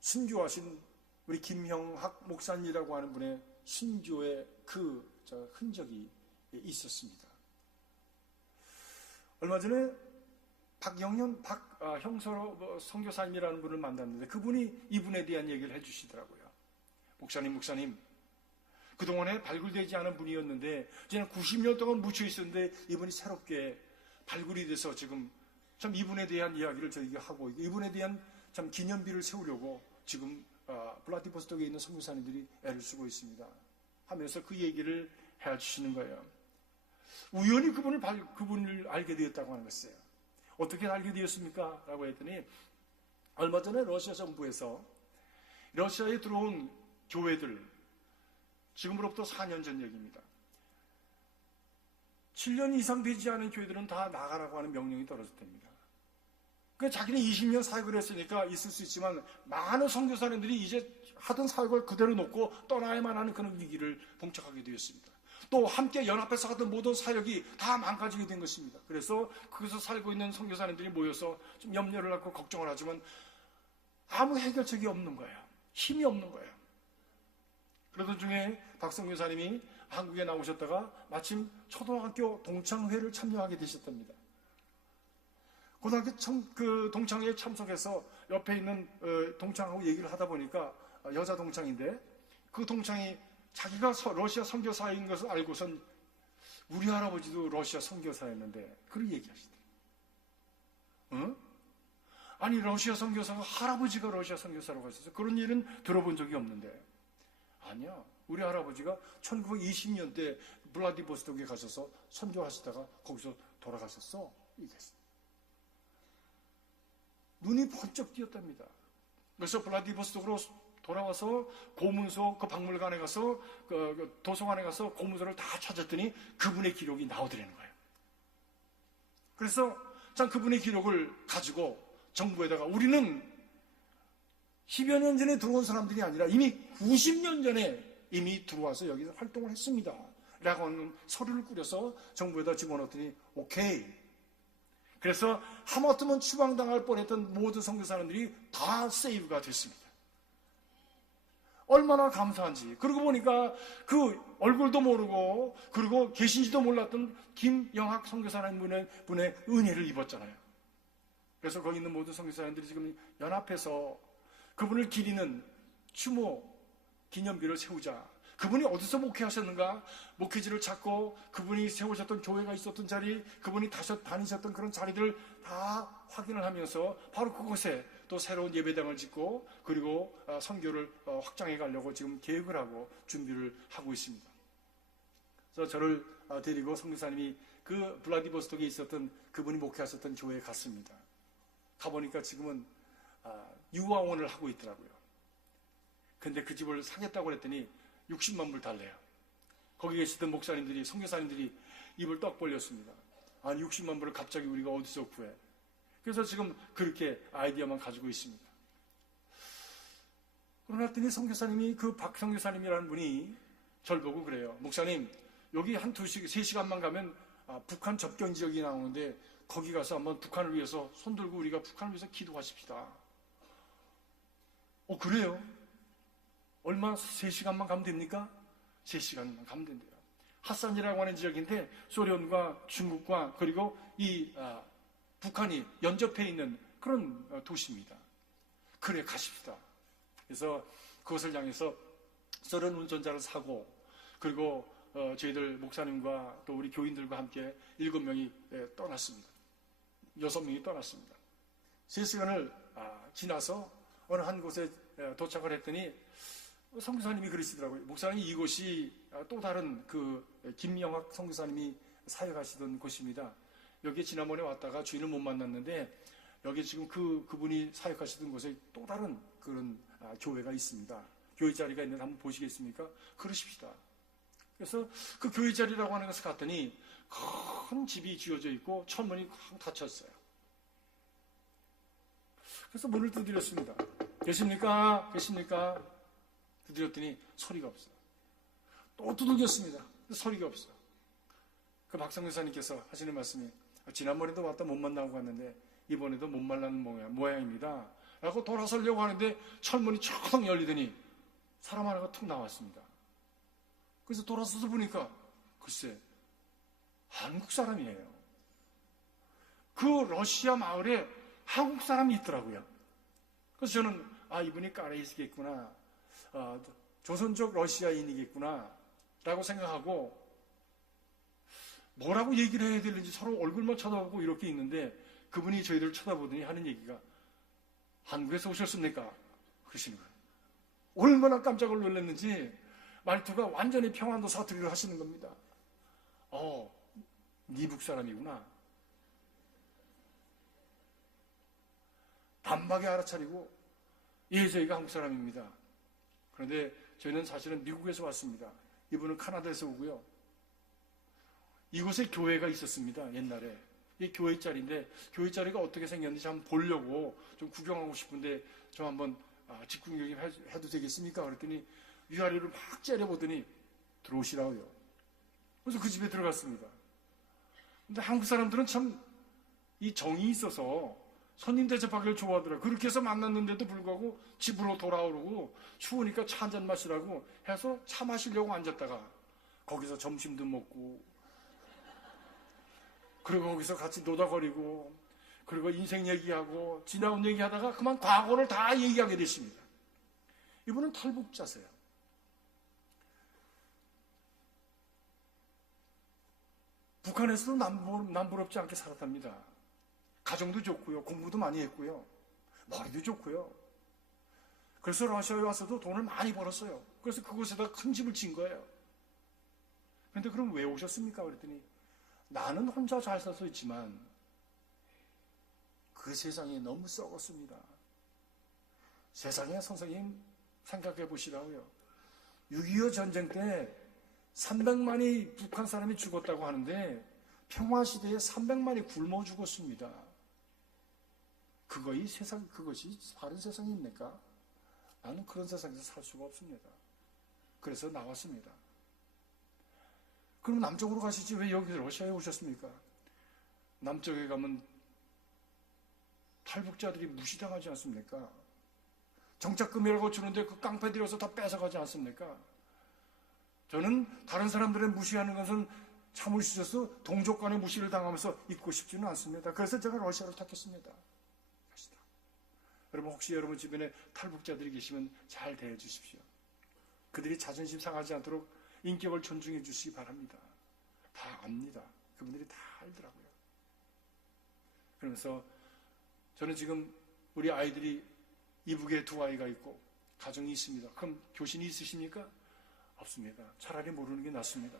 순교하신 우리 김형학 목사님이라고 하는 분의 순교의 그 흔적이 있었습니다. 얼마 전에 박영현 형서 선교사님이라는 분을 만났는데 그분이 이분에 대한 얘기를 해주시더라고요. 목사님 그동안에 발굴되지 않은 분이었는데 지난 90년 동안 묻혀 있었는데 이분이 새롭게 발굴이 돼서 지금 참 이분에 대한 이야기를 저희가 하고 이분에 대한 참 기념비를 세우려고 지금 블라디보스톡에 있는 선교사님들이 애를 쓰고 있습니다. 하면서 그 얘기를 해주시는 거예요. 우연히 그분을 알게 되었다고 하는 것이에요. 어떻게 알게 되었습니까? 라고 했더니 얼마 전에 러시아 정부에서 러시아에 들어온 교회들, 지금으로부터 4년 전 얘기입니다. 7년 이상 되지 않은 교회들은 다 나가라고 하는 명령이 떨어졌답니다. 자기는 20년 사역을 했으니까 있을 수 있지만 많은 선교사님들이 이제 하던 사역을 그대로 놓고 떠나야만 하는 그런 위기를 봉착하게 되었습니다. 또 함께 연합해서 하던 모든 사역이 다 망가지게 된 것입니다. 그래서 거기서 살고 있는 선교사님들이 모여서 좀 염려를 하고 걱정을 하지만 아무 해결책이 없는 거예요. 힘이 없는 거예요. 그러던 중에 박성교사님이 한국에 나오셨다가 마침 초등학교 동창회를 참여하게 되셨답니다. 고등학교 그 동창회에 참석해서 옆에 있는 동창하고 얘기를 하다 보니까 여자 동창인데 그 동창이 자기가 러시아 선교사인 것을 알고선 우리 할아버지도 러시아 선교사였는데 그런 얘기하시더라고요. 응? 아니 러시아 선교사가 할아버지가 러시아 선교사로 가셔서 그런 일은 들어본 적이 없는데 아니야. 우리 할아버지가 1920년대 블라디보스톡에 가셔서 선교하시다가 거기서 돌아가셨어. 얘기했어요. 눈이 번쩍 띄었답니다. 그래서 블라디보스톡으로 돌아와서 고문소 그 박물관에 가서 그 도서관에 가서 고문서를 다 찾았더니 그분의 기록이 나오더라는 거예요. 그래서 참 그분의 기록을 가지고 정부에다가 우리는 10여 년 전에 들어온 사람들이 아니라 이미 90년 전에 이미 들어와서 여기서 활동을 했습니다. 라고 하는 서류를 꾸려서 정부에다 집어넣었더니 오케이. 그래서 하마터면 추방당할 뻔했던 모든 선교사님들이 다 세이브가 됐습니다. 얼마나 감사한지. 그러고 보니까 그 얼굴도 모르고 그리고 계신지도 몰랐던 김영학 선교사라는 분의 은혜를 입었잖아요. 그래서 거기 있는 모든 선교사님들이 지금 연합해서 그분을 기리는 추모 기념비를 세우자. 그분이 어디서 목회하셨는가? 목회지를 찾고 그분이 세우셨던 교회가 있었던 자리, 그분이 다니셨던 그런 자리들 다 확인을 하면서 바로 그곳에 또 새로운 예배당을 짓고 그리고 선교를 확장해 가려고 지금 계획을 하고 준비를 하고 있습니다. 그래서 저를 데리고 선교사님이 그 블라디보스톡에 있었던 그분이 목회하셨던 교회에 갔습니다. 가보니까 지금은 유아원을 하고 있더라고요. 근데 그 집을 사겠다고 그랬더니 60만 불 달래요. 거기 계시던 목사님들이, 선교사님들이 입을 떡 벌렸습니다. 아니 60만 불을 갑자기 우리가 어디서 구해? 그래서 지금 그렇게 아이디어만 가지고 있습니다. 그러더니 선교사님이 그 박 선교사님이라는 분이 절 보고 그래요. 목사님 여기 한 3시간만 가면 북한 접경 지역이 나오는데 거기 가서 한번 북한을 위해서 손 들고 우리가 북한을 위해서 기도하십시다. 그래요? 얼마 3시간만 가면 됩니까? 3시간만 가면 된대요. 핫산이라고 하는 지역인데 소련과 중국과 그리고 이 북한이 연접해 있는 그런 도시입니다. 그래 가십시다. 그래서 그것을 향해서 소련 운전자를 사고 그리고 저희들 목사님과 또 우리 교인들과 함께 7명이 떠났습니다. 6명이 떠났습니다. 3시간을 지나서 어느 한 곳에 도착을 했더니 선교사님이 그러시더라고요. 목사님 이곳이 또 다른 그 김영학 선교사님이 사역하시던 곳입니다. 여기에 지난번에 왔다가 주인을 못 만났는데 여기 지금 그분이 사역하시던 곳에 또 다른 그런 교회가 있습니다. 교회 자리가 있는데 한번 보시겠습니까? 그러십시다. 그래서 그 교회 자리라고 하는 것을 갔더니 큰 집이 지어져 있고 철문이 닫혔어요. 그래서 문을 두드렸습니다. 계십니까? 계십니까? 두드렸더니 소리가 없어요. 또 두들겼습니다. 소리가 없어요. 그 박성교사님께서 하시는 말씀이 지난번에도 왔다 못 만나고 갔는데 이번에도 못 만나는 모양입니다. 라고 돌아서려고 하는데 철문이 척 열리더니 사람 하나가 툭 나왔습니다. 그래서 돌아서서 보니까 글쎄 한국 사람이에요. 그 러시아 마을에 한국 사람이 있더라고요. 그래서 저는 이분이 까레이스겠구나. 조선족 러시아인이겠구나 라고 생각하고 뭐라고 얘기를 해야 되는지 서로 얼굴만 쳐다보고 이렇게 있는데 그분이 저희들을 쳐다보더니 하는 얘기가 한국에서 오셨습니까? 그러시는 거예요. 얼마나 깜짝을 놀랐는지 말투가 완전히 평안도 사투리를 하시는 겁니다. 미국 사람이구나. 단박에 알아차리고, 예, 저희가 한국 사람입니다. 그런데 저희는 사실은 미국에서 왔습니다. 이분은 카나다에서 오고요. 이곳에 교회가 있었습니다. 옛날에. 이 교회 자리인데, 교회 자리가 어떻게 생겼는지 한번 보려고 좀 구경하고 싶은데, 저 한번 직구경 해도 되겠습니까? 그랬더니 위아래를 막 째려보더니 들어오시라고요. 그래서 그 집에 들어갔습니다. 근데 한국 사람들은 참 이 정이 있어서 손님 대접하기를 좋아하더라고요. 그렇게 해서 만났는데도 불구하고 집으로 돌아오고 추우니까 차 한잔 마시라고 해서 차 마시려고 앉았다가 거기서 점심도 먹고, 그리고 거기서 같이 노닥거리고, 그리고 인생 얘기하고 지나온 얘기하다가 그만 과거를 다 얘기하게 되십니다. 이분은 탈북자세요. 북한에서도 남부럽지 않게 살았답니다. 가정도 좋고요, 공부도 많이 했고요, 머리도 좋고요. 그래서 러시아에 와서도 돈을 많이 벌었어요. 그래서 그곳에다 큰 집을 진 거예요. 그런데 그럼 왜 오셨습니까? 그랬더니 나는 혼자 잘 살수 있지만 그 세상이 너무 썩었습니다. 세상에 선생님 생각해 보시라고요. 6.25 전쟁 때 300만이 북한 사람이 죽었다고 하는데 평화시대에 300만이 굶어 죽었습니다. 그것이 바른 세상입니까? 나는 그런 세상에서 살 수가 없습니다. 그래서 나왔습니다. 그럼 남쪽으로 가시지 왜 여기 러시아에 오셨습니까? 남쪽에 가면 탈북자들이 무시당하지 않습니까? 정착금이라고 주는데 그 깡패들이 와서 다 뺏어가지 않습니까? 저는 다른 사람들의 무시하는 것은 참을 수 있어서 동족 간의 무시를 당하면서 있고 싶지는 않습니다. 그래서 제가 러시아를 택했습니다. 여러분, 혹시 여러분 주변에 탈북자들이 계시면 잘 대해 주십시오. 그들이 자존심 상하지 않도록 인격을 존중해 주시기 바랍니다. 다 압니다. 그분들이 다 알더라고요. 그러면서 저는 지금 우리 아이들이 이북에 2아이가 있고 가정이 있습니다. 그럼 교신이 있으십니까? 없습니다. 차라리 모르는 게 낫습니다.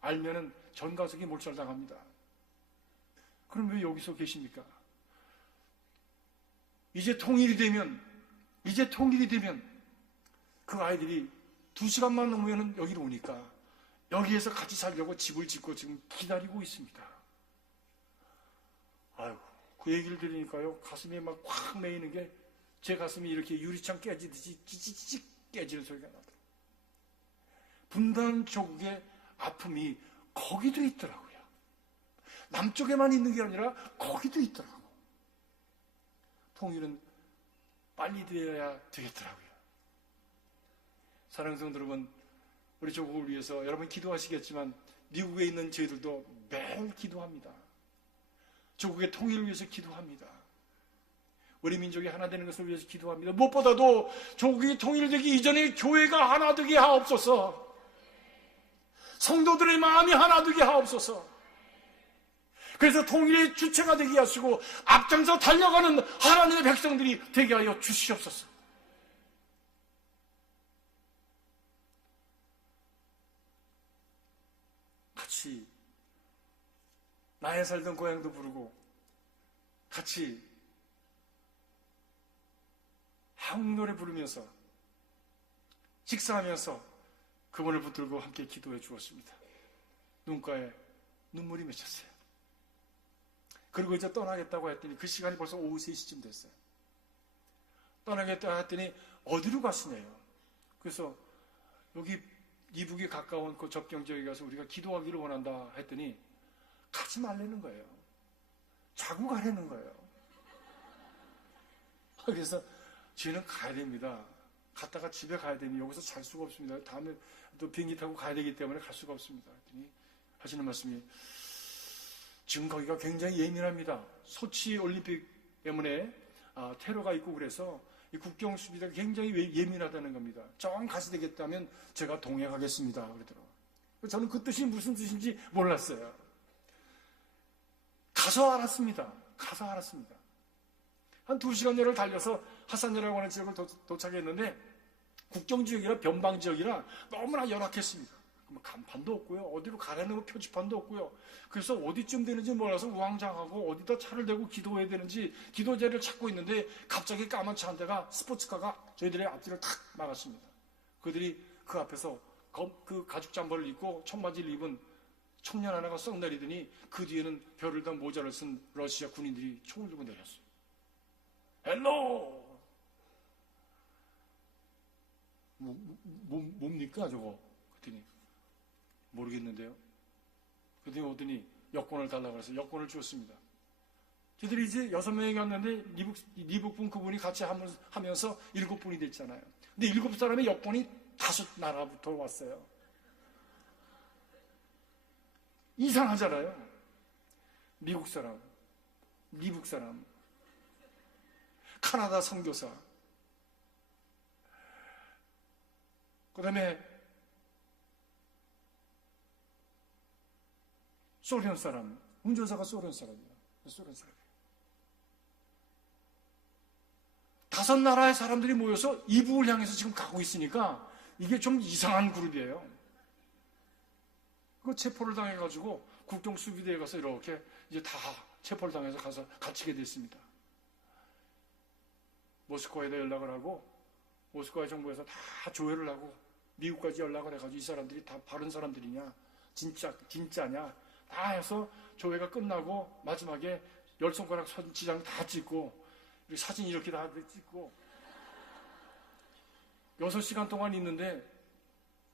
알면은 전 가족이 몰살당합니다. 그럼 왜 여기서 계십니까? 이제 통일이 되면 그 아이들이 2시간만 넘으면 여기로 오니까 여기에서 같이 살려고 집을 짓고 지금 기다리고 있습니다. 아이고, 그 얘기를 들으니까요, 가슴이 막 확 메이는 게 제 가슴이 이렇게 유리창 깨지듯이 찌찌찌 깨지는 소리가 나더라고요. 분단 조국의 아픔이 거기도 있더라고요. 남쪽에만 있는 게 아니라 거기도 있더라고요. 통일은 빨리 되어야 되겠더라고요. 사랑하는 성도 여러분, 우리 조국을 위해서 여러분 기도하시겠지만 미국에 있는 저희들도 매일 기도합니다. 조국의 통일을 위해서 기도합니다. 우리 민족이 하나 되는 것을 위해서 기도합니다. 무엇보다도 조국이 통일되기 이전에 교회가 하나 되게 하옵소서. 성도들의 마음이 하나 되게 하옵소서. 그래서 통일의 주체가 되게 하시고 앞장서 달려가는 하나님의 백성들이 되게 하여 주시옵소서. 같이 나의 살던 고향도 부르고 같이 한국 노래 부르면서 식사하면서 그분을 붙들고 함께 기도해 주었습니다. 눈가에 눈물이 맺혔어요. 그리고 이제 떠나겠다고 했더니 그 시간이 벌써 오후 3시쯤 됐어요. 떠나겠다고 했더니 어디로 가시네요. 그래서 여기 이북에 가까운 그 접경 지역에 가서 우리가 기도하기를 원한다 했더니 가지 말라는 거예요. 자고 가라는 거예요. 그래서 저희는 가야 됩니다. 갔다가 집에 가야 되니 여기서 잘 수가 없습니다. 다음에 또 비행기 타고 가야 되기 때문에 갈 수가 없습니다. 했더니 하시는 말씀이 지금 거기가 굉장히 예민합니다. 소치 올림픽 때문에 테러가 있고 그래서 이 국경 수비가 굉장히 예민하다는 겁니다. 정 가시 되겠다면 제가 동행하겠습니다. 그러더라고요. 저는 그 뜻이 무슨 뜻인지 몰랐어요. 가서 알았습니다. 한 2시간여를 달려서 하산이라고 하는 지역을 도착했는데 국경지역이라 변방지역이라 너무나 열악했습니다. 간판도 없고요. 어디로 가라는 표지판도 없고요. 그래서 어디쯤 되는지 몰라서 우왕좌왕하고 어디다 차를 대고 기도해야 되는지 기도자를 찾고 있는데 갑자기 까만 차 한 대가 스포츠카가 저희들의 앞뒤를 탁 막았습니다. 그들이 그 앞에서 그 가죽 잠바를 입고 청바지를 입은 청년 하나가 썩 내리더니 그 뒤에는 별을 단 모자를 쓴 러시아 군인들이 총을 들고 내렸어요. 헬로! 뭡니까 저거? 그랬더니 모르겠는데요. 그랬더니 오더니 여권을 달라고 해서 여권을 주었습니다. 저희들이 이제 6명이 갔는데 미국분 그분이 같이 하면서 7분이 됐잖아요. 근데 7사람의 여권이 5나라부터 왔어요. 이상하잖아요. 미국 사람, 카나다 선교사, 그 다음에 소련 사람, 운전사가 소련 사람이에요. 5나라의 사람들이 모여서 이북을 향해서 지금 가고 있으니까 이게 좀 이상한 그룹이에요. 그 체포를 당해가지고 국경 수비대에 가서 이렇게 이제 다 체포를 당해서 가서 갇히게 됐습니다. 모스크바에다 연락을 하고 모스크바 정부에서 다 조회를 하고 미국까지 연락을 해가지고 이 사람들이 다 바른 사람들이냐 진짜냐 다 해서 조회가 끝나고 마지막에 10손가락 지장 다 찍고 사진 이렇게 다 찍고 6시간 동안 있는데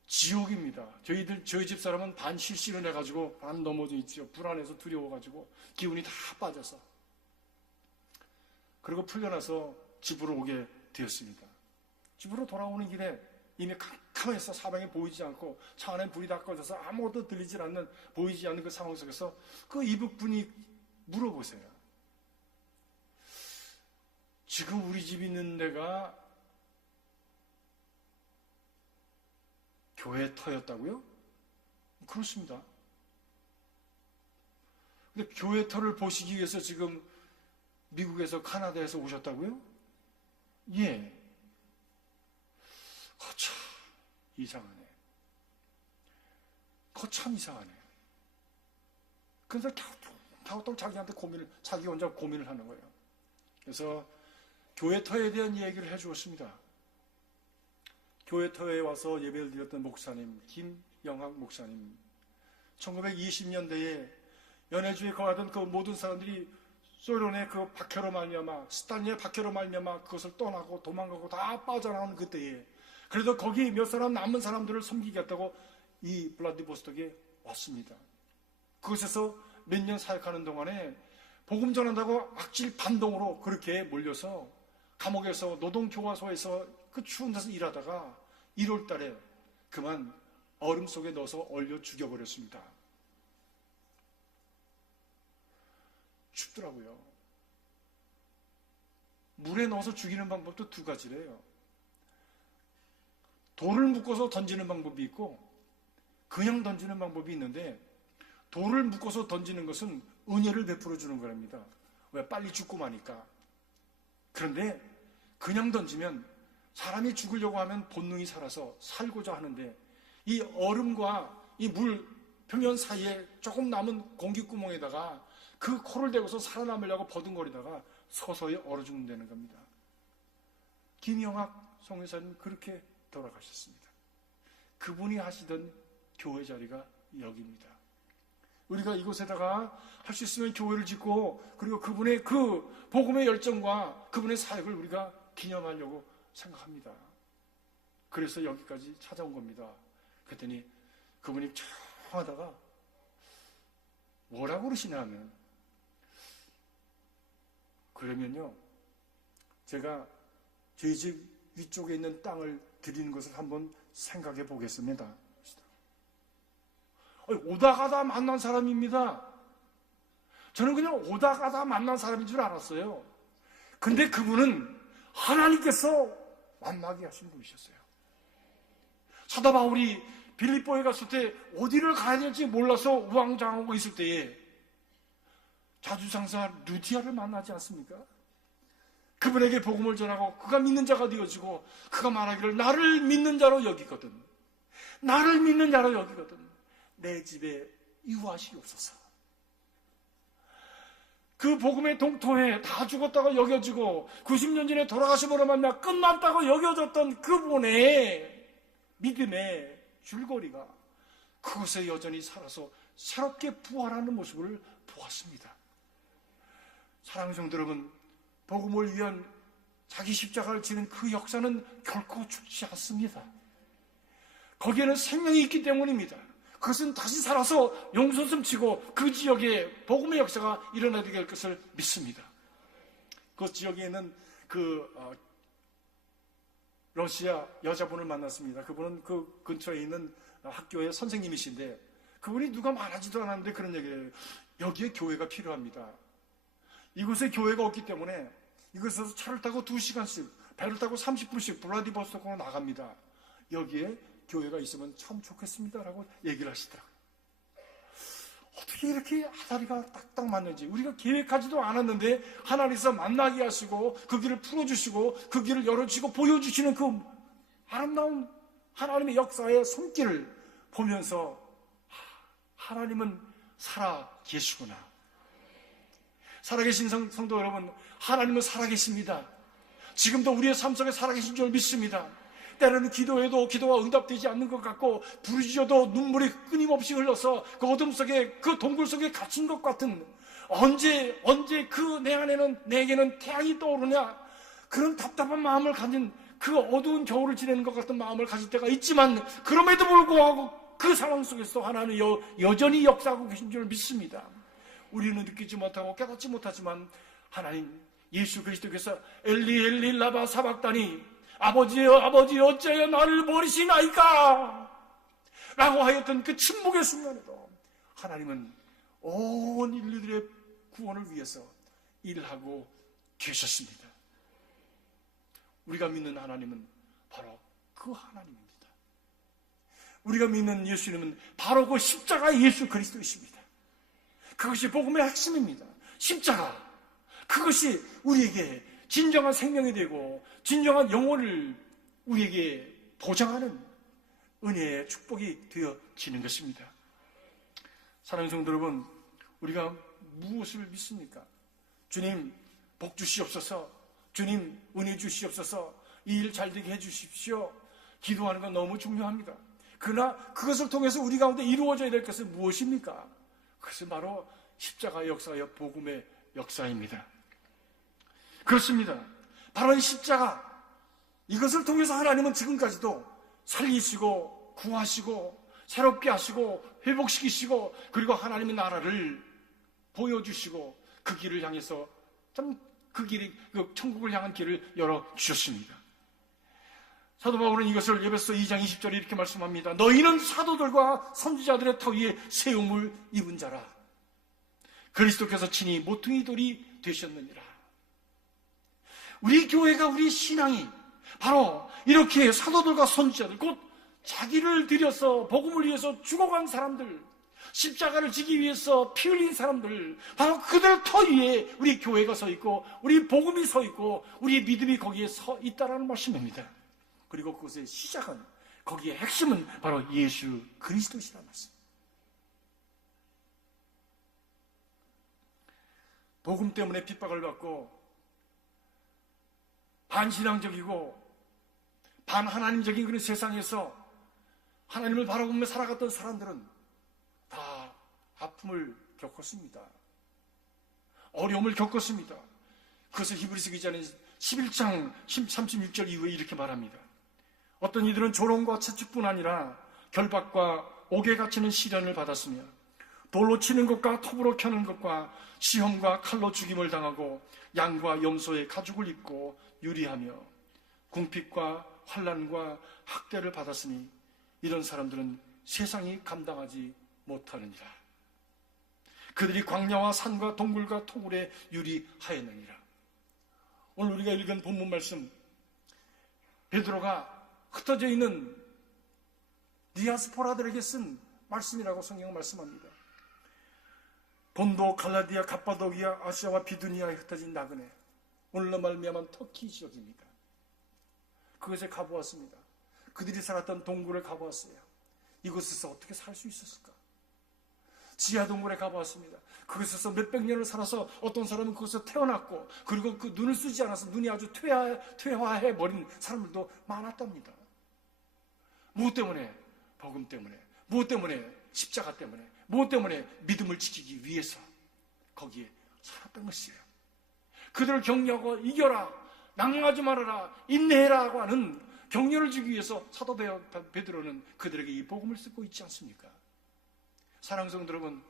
지옥입니다. 저희 집 사람은 반 실신을 해가지고 반 넘어져 있죠. 불안해서 두려워가지고 기운이 다 빠져서. 그리고 풀려나서 집으로 오게 되었습니다. 집으로 돌아오는 길에 이미 캄캄해서 사방에 보이지 않고 차 안에 불이 다 꺼져서 아무것도 들리지 않는 보이지 않는 그 상황 속에서 그 이북분이 물어보세요. 지금 우리 집 있는 데가 교회 터였다고요? 그렇습니다. 근데 교회 터를 보시기 위해서 지금 미국에서 카나다에서 오셨다고요? 예. 거참 이상하네. 거참 이상하네. 그래서 또 자기한테 자기 혼자 고민을 하는 거예요. 그래서 교회 터에 대한 얘기를 해주었습니다. 교회 터에 와서 예배를 드렸던 목사님, 김영학 목사님. 1920년대에 연해주에 거하던 그 모든 사람들이 소련의 그 박해로 말미암아, 스탈린의 박해로 말미암아 그것을 떠나고 도망가고 다 빠져나오는 그때에 그래도 거기 몇 사람 남은 사람들을 섬기겠다고 이 블라디보스톡에 왔습니다. 그곳에서 몇 년 사역하는 동안에 복음 전한다고 악질 반동으로 그렇게 몰려서 감옥에서 노동교화소에서 그 추운 데서 일하다가 1월 달에 그만 얼음 속에 넣어서 얼려 죽여버렸습니다. 춥더라고요. 물에 넣어서 죽이는 방법도 2가지래요. 돌을 묶어서 던지는 방법이 있고 그냥 던지는 방법이 있는데 돌을 묶어서 던지는 것은 은혜를 베풀어 주는 거랍니다. 왜? 빨리 죽고 마니까. 그런데 그냥 던지면 사람이 죽으려고 하면 본능이 살아서 살고자 하는데 이 얼음과 이 물 표면 사이에 조금 남은 공기구멍에다가 그 코를 대고서 살아남으려고 버둥거리다가 서서히 얼어 죽는다는 겁니다. 김영학 성회사는 그렇게 돌아가셨습니다. 그분이 하시던 교회 자리가 여기입니다. 우리가 이곳에다가 할 수 있으면 교회를 짓고 그리고 그분의 그 복음의 열정과 그분의 사역을 우리가 기념하려고 생각합니다. 그래서 여기까지 찾아온 겁니다. 그랬더니 그분이 쭉 하다가 뭐라고 그러시냐 하면 그러면요 제가 저희 집 위쪽에 있는 땅을 드리는 것을 한번 생각해 보겠습니다. 오다 가다 만난 사람입니다. 저는 그냥 오다 가다 만난 사람인 줄 알았어요. 근데 그분은 하나님께서 만나게 하신 분이셨어요. 사도 바울이 빌립보에 갔을 때 어디를 가야 될지 몰라서 우왕좌왕하고 있을 때에 자주상사 루디아를 만나지 않습니까? 그분에게 복음을 전하고 그가 믿는 자가 되어지고 그가 말하기를 나를 믿는 자로 여기거든. 나를 믿는 자로 여기거든. 내 집에 유하시옵소서. 그 복음의 동토에 다 죽었다고 여겨지고 90년 전에 돌아가심으로 말미암아 끝났다고 여겨졌던 그분의 믿음의 줄거리가 그것에 여전히 살아서 새롭게 부활하는 모습을 보았습니다. 사랑하는 성도 여러분, 복음을 위한 자기 십자가를 지는 그 역사는 결코 죽지 않습니다. 거기에는 생명이 있기 때문입니다. 그것은 다시 살아서 용솟음 치고 그 지역에 복음의 역사가 일어나게 될 것을 믿습니다. 그 지역에 있는 러시아 여자분을 만났습니다. 그분은 그 근처에 있는 학교의 선생님이신데 그분이 누가 말하지도 않았는데 그런 얘기를 해요. 여기에 교회가 필요합니다. 이곳에 교회가 없기 때문에 이곳에서 차를 타고 2시간씩, 배를 타고 30분씩 블라디보스토크로 나갑니다. 여기에 교회가 있으면 참 좋겠습니다라고 얘기를 하시더라고요. 어떻게 이렇게 아다리가 딱딱 맞는지 우리가 계획하지도 않았는데 하나님께서 만나게 하시고 그 길을 풀어주시고 그 길을 열어주시고 보여주시는 그 아름다운 하나님의 역사의 손길을 보면서 하나님은 살아 계시구나. 살아계신 성도 여러분, 하나님은 살아계십니다. 지금도 우리의 삶 속에 살아계신 줄 믿습니다. 때로는 기도해도 기도가 응답되지 않는 것 같고 부르짖어도 눈물이 끊임없이 흘러서 그 어둠 속에 그 동굴 속에 갇힌 것 같은 언제 그 내 안에는 내게는 태양이 떠오르냐 그런 답답한 마음을 가진 그 어두운 겨울을 지내는 것 같은 마음을 가질 때가 있지만 그럼에도 불구하고 그 상황 속에서 하나님은 여전히 역사하고 계신 줄 믿습니다. 우리는 느끼지 못하고 깨닫지 못하지만 하나님 예수 그리스도께서 엘리 엘리 라바 사박다니 아버지여 아버지 어찌하여 나를 버리시나이까 라고 하였던 그 침묵의 순간에도 하나님은 온 인류들의 구원을 위해서 일하고 계셨습니다. 우리가 믿는 하나님은 바로 그 하나님입니다. 우리가 믿는 예수님은 바로 그 십자가 예수 그리스도이십니다. 그것이 복음의 핵심입니다. 십자가, 그것이 우리에게 진정한 생명이 되고 진정한 영혼을 우리에게 보장하는 은혜의 축복이 되어지는 것입니다. 사랑하는 성도 여러분, 우리가 무엇을 믿습니까? 주님 복 주시옵소서, 주님 은혜 주시옵소서, 이 일 잘 되게 해주십시오. 기도하는 건 너무 중요합니다. 그러나 그것을 통해서 우리 가운데 이루어져야 될 것은 무엇입니까? 그것은 바로 십자가의 역사여 복음의 역사입니다. 그렇습니다. 바로 이 십자가, 이것을 통해서 하나님은 지금까지도 살리시고 구하시고 새롭게 하시고 회복시키시고 그리고 하나님의 나라를 보여주시고 그 길을 향해서 그 길이 그 천국을 향한 길을 열어주셨습니다. 사도 바울은 이것을 에베소 2장 20절에 이렇게 말씀합니다. 너희는 사도들과 선지자들의 터 위에 세움을 입은 자라. 그리스도께서 친히 모퉁이 돌이 되셨느니라. 우리 교회가, 우리 신앙이 바로 이렇게 사도들과 선지자들, 곧 자기를 들여서 복음을 위해서 죽어간 사람들, 십자가를 지기 위해서 피 흘린 사람들, 바로 그들 터 위에 우리 교회가 서 있고 우리 복음이 서 있고 우리 믿음이 거기에 서 있다라는 말씀입니다. 그리고 그것의 시작은, 거기에 핵심은 바로 예수 그리스도시라는 말씀. 복음 때문에 핍박을 받고 반신앙적이고 반하나님적인 그런 세상에서 하나님을 바라보며 살아갔던 사람들은 다 아픔을 겪었습니다. 어려움을 겪었습니다. 그것을 히브리서 기자는 11장 36절 이후에 이렇게 말합니다. 어떤 이들은 조롱과 채찍뿐 아니라 결박과 옥에 갇히는 시련을 받았으며 돌로 치는 것과 톱으로 켜는 것과 시험과 칼로 죽임을 당하고 양과 염소의 가죽을 입고 유리하며 궁핍과 환난과 학대를 받았으니 이런 사람들은 세상이 감당하지 못하느니라. 그들이 광야와 산과 동굴과 토굴에 유리하였느니라. 오늘 우리가 읽은 본문 말씀, 베드로가 흩어져 있는 디아스포라들에게 쓴 말씀이라고 성경은 말씀합니다. 본도, 갈라디아, 갑바도기아, 아시아와 비두니아에 흩어진 나그네, 오늘로 말미암은 터키 지역입니다. 그것에 가보았습니다. 그들이 살았던 동굴을 가보았어요. 이곳에서 어떻게 살 수 있었을까? 지하 동굴에 가보았습니다. 그곳에서 몇백 년을 살아서 어떤 사람은 그곳에서 태어났고, 그리고 그 눈을 쓰지 않아서 눈이 아주 퇴화해 버린 사람들도 많았답니다. 무엇 때문에? 복음 때문에. 무엇 때문에? 십자가 때문에. 무엇 때문에? 믿음을 지키기 위해서 거기에 살았던 것이에요. 그들을 격려하고 이겨라, 낭망하지 말아라, 인내해라 하는 격려를 주기 위해서 사도 베드로는 그들에게 이 복음을 쓰고 있지 않습니까? 사랑하는 성도 여러분,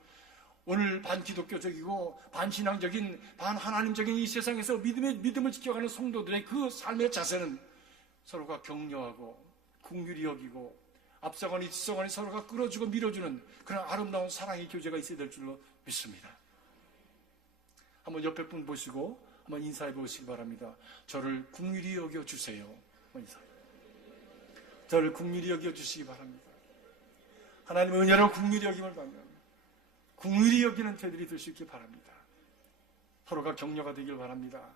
오늘 반기독교적이고 반신앙적인 반하나님적인 이 세상에서 믿음을 지켜가는 성도들의 그 삶의 자세는 서로가 격려하고 긍휼히 여기고 앞서가니 뒤서가니 서로가 끌어주고 밀어주는 그런 아름다운 사랑의 교제가 있어야 될 줄로 믿습니다. 한번 옆에 분 보시고 한번 인사해 보시기 바랍니다. 저를 긍휼히 여겨주세요. 저를 긍휼히 여겨주시기 바랍니다. 하나님의 은혜로 긍휼히 여김을 받는 긍휼히 여기는 저희들이 될 수 있기 바랍니다. 서로가 격려가 되길 바랍니다.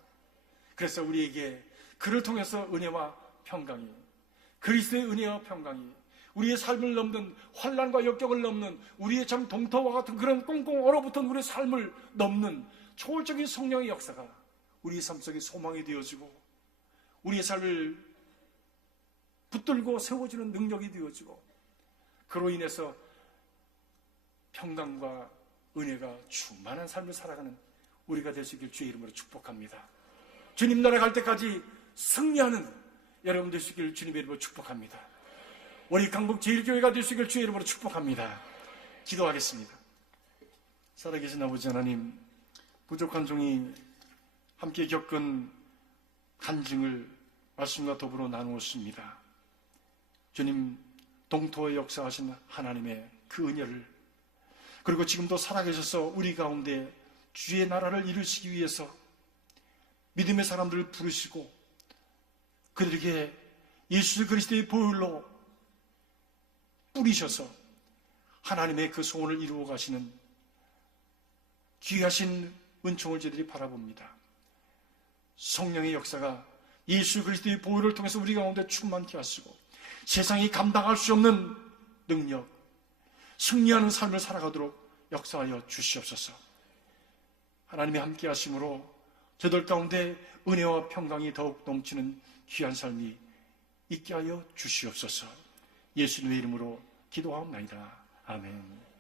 그래서 우리에게 그를 통해서 은혜와 평강이, 그리스도의 은혜와 평강이 우리의 삶을 넘는, 환난과 역경을 넘는, 우리의 참 동토와 같은 그런 꽁꽁 얼어붙은 우리의 삶을 넘는 초월적인 성령의 역사가 우리의 삶 속에 소망이 되어지고 우리의 삶을 붙들고 세워주는 능력이 되어지고 그로 인해서 평강과 은혜가 충만한 삶을 살아가는 우리가 될 수 있길 주의 이름으로 축복합니다. 주님 나라 갈 때까지 승리하는 여러분 될 수 있길 주님의 이름으로 축복합니다. 우리 강북 제1교회가 될 수 있길 주의 이름으로 축복합니다. 기도하겠습니다. 살아계신 아버지 하나님, 부족한 종이 함께 겪은 간증을 말씀과 더불어 나누었습니다. 주님, 동토에 역사하신 하나님의 그 은혜를, 그리고 지금도 살아계셔서 우리 가운데 주의 나라를 이루시기 위해서 믿음의 사람들을 부르시고 그들에게 예수 그리스도의 보혈로 뿌리셔서 하나님의 그 소원을 이루어 가시는 귀하신 은총을 저희들이 바라봅니다. 성령의 역사가 예수 그리스도의 보혈을 통해서 우리 가운데 충만케 하시고 세상이 감당할 수 없는 능력, 승리하는 삶을 살아가도록 역사하여 주시옵소서. 하나님의 함께 하심으로 저들 가운데 은혜와 평강이 더욱 넘치는 귀한 삶이 있게 하여 주시옵소서. 예수님의 이름으로 기도하옵나이다. 아멘.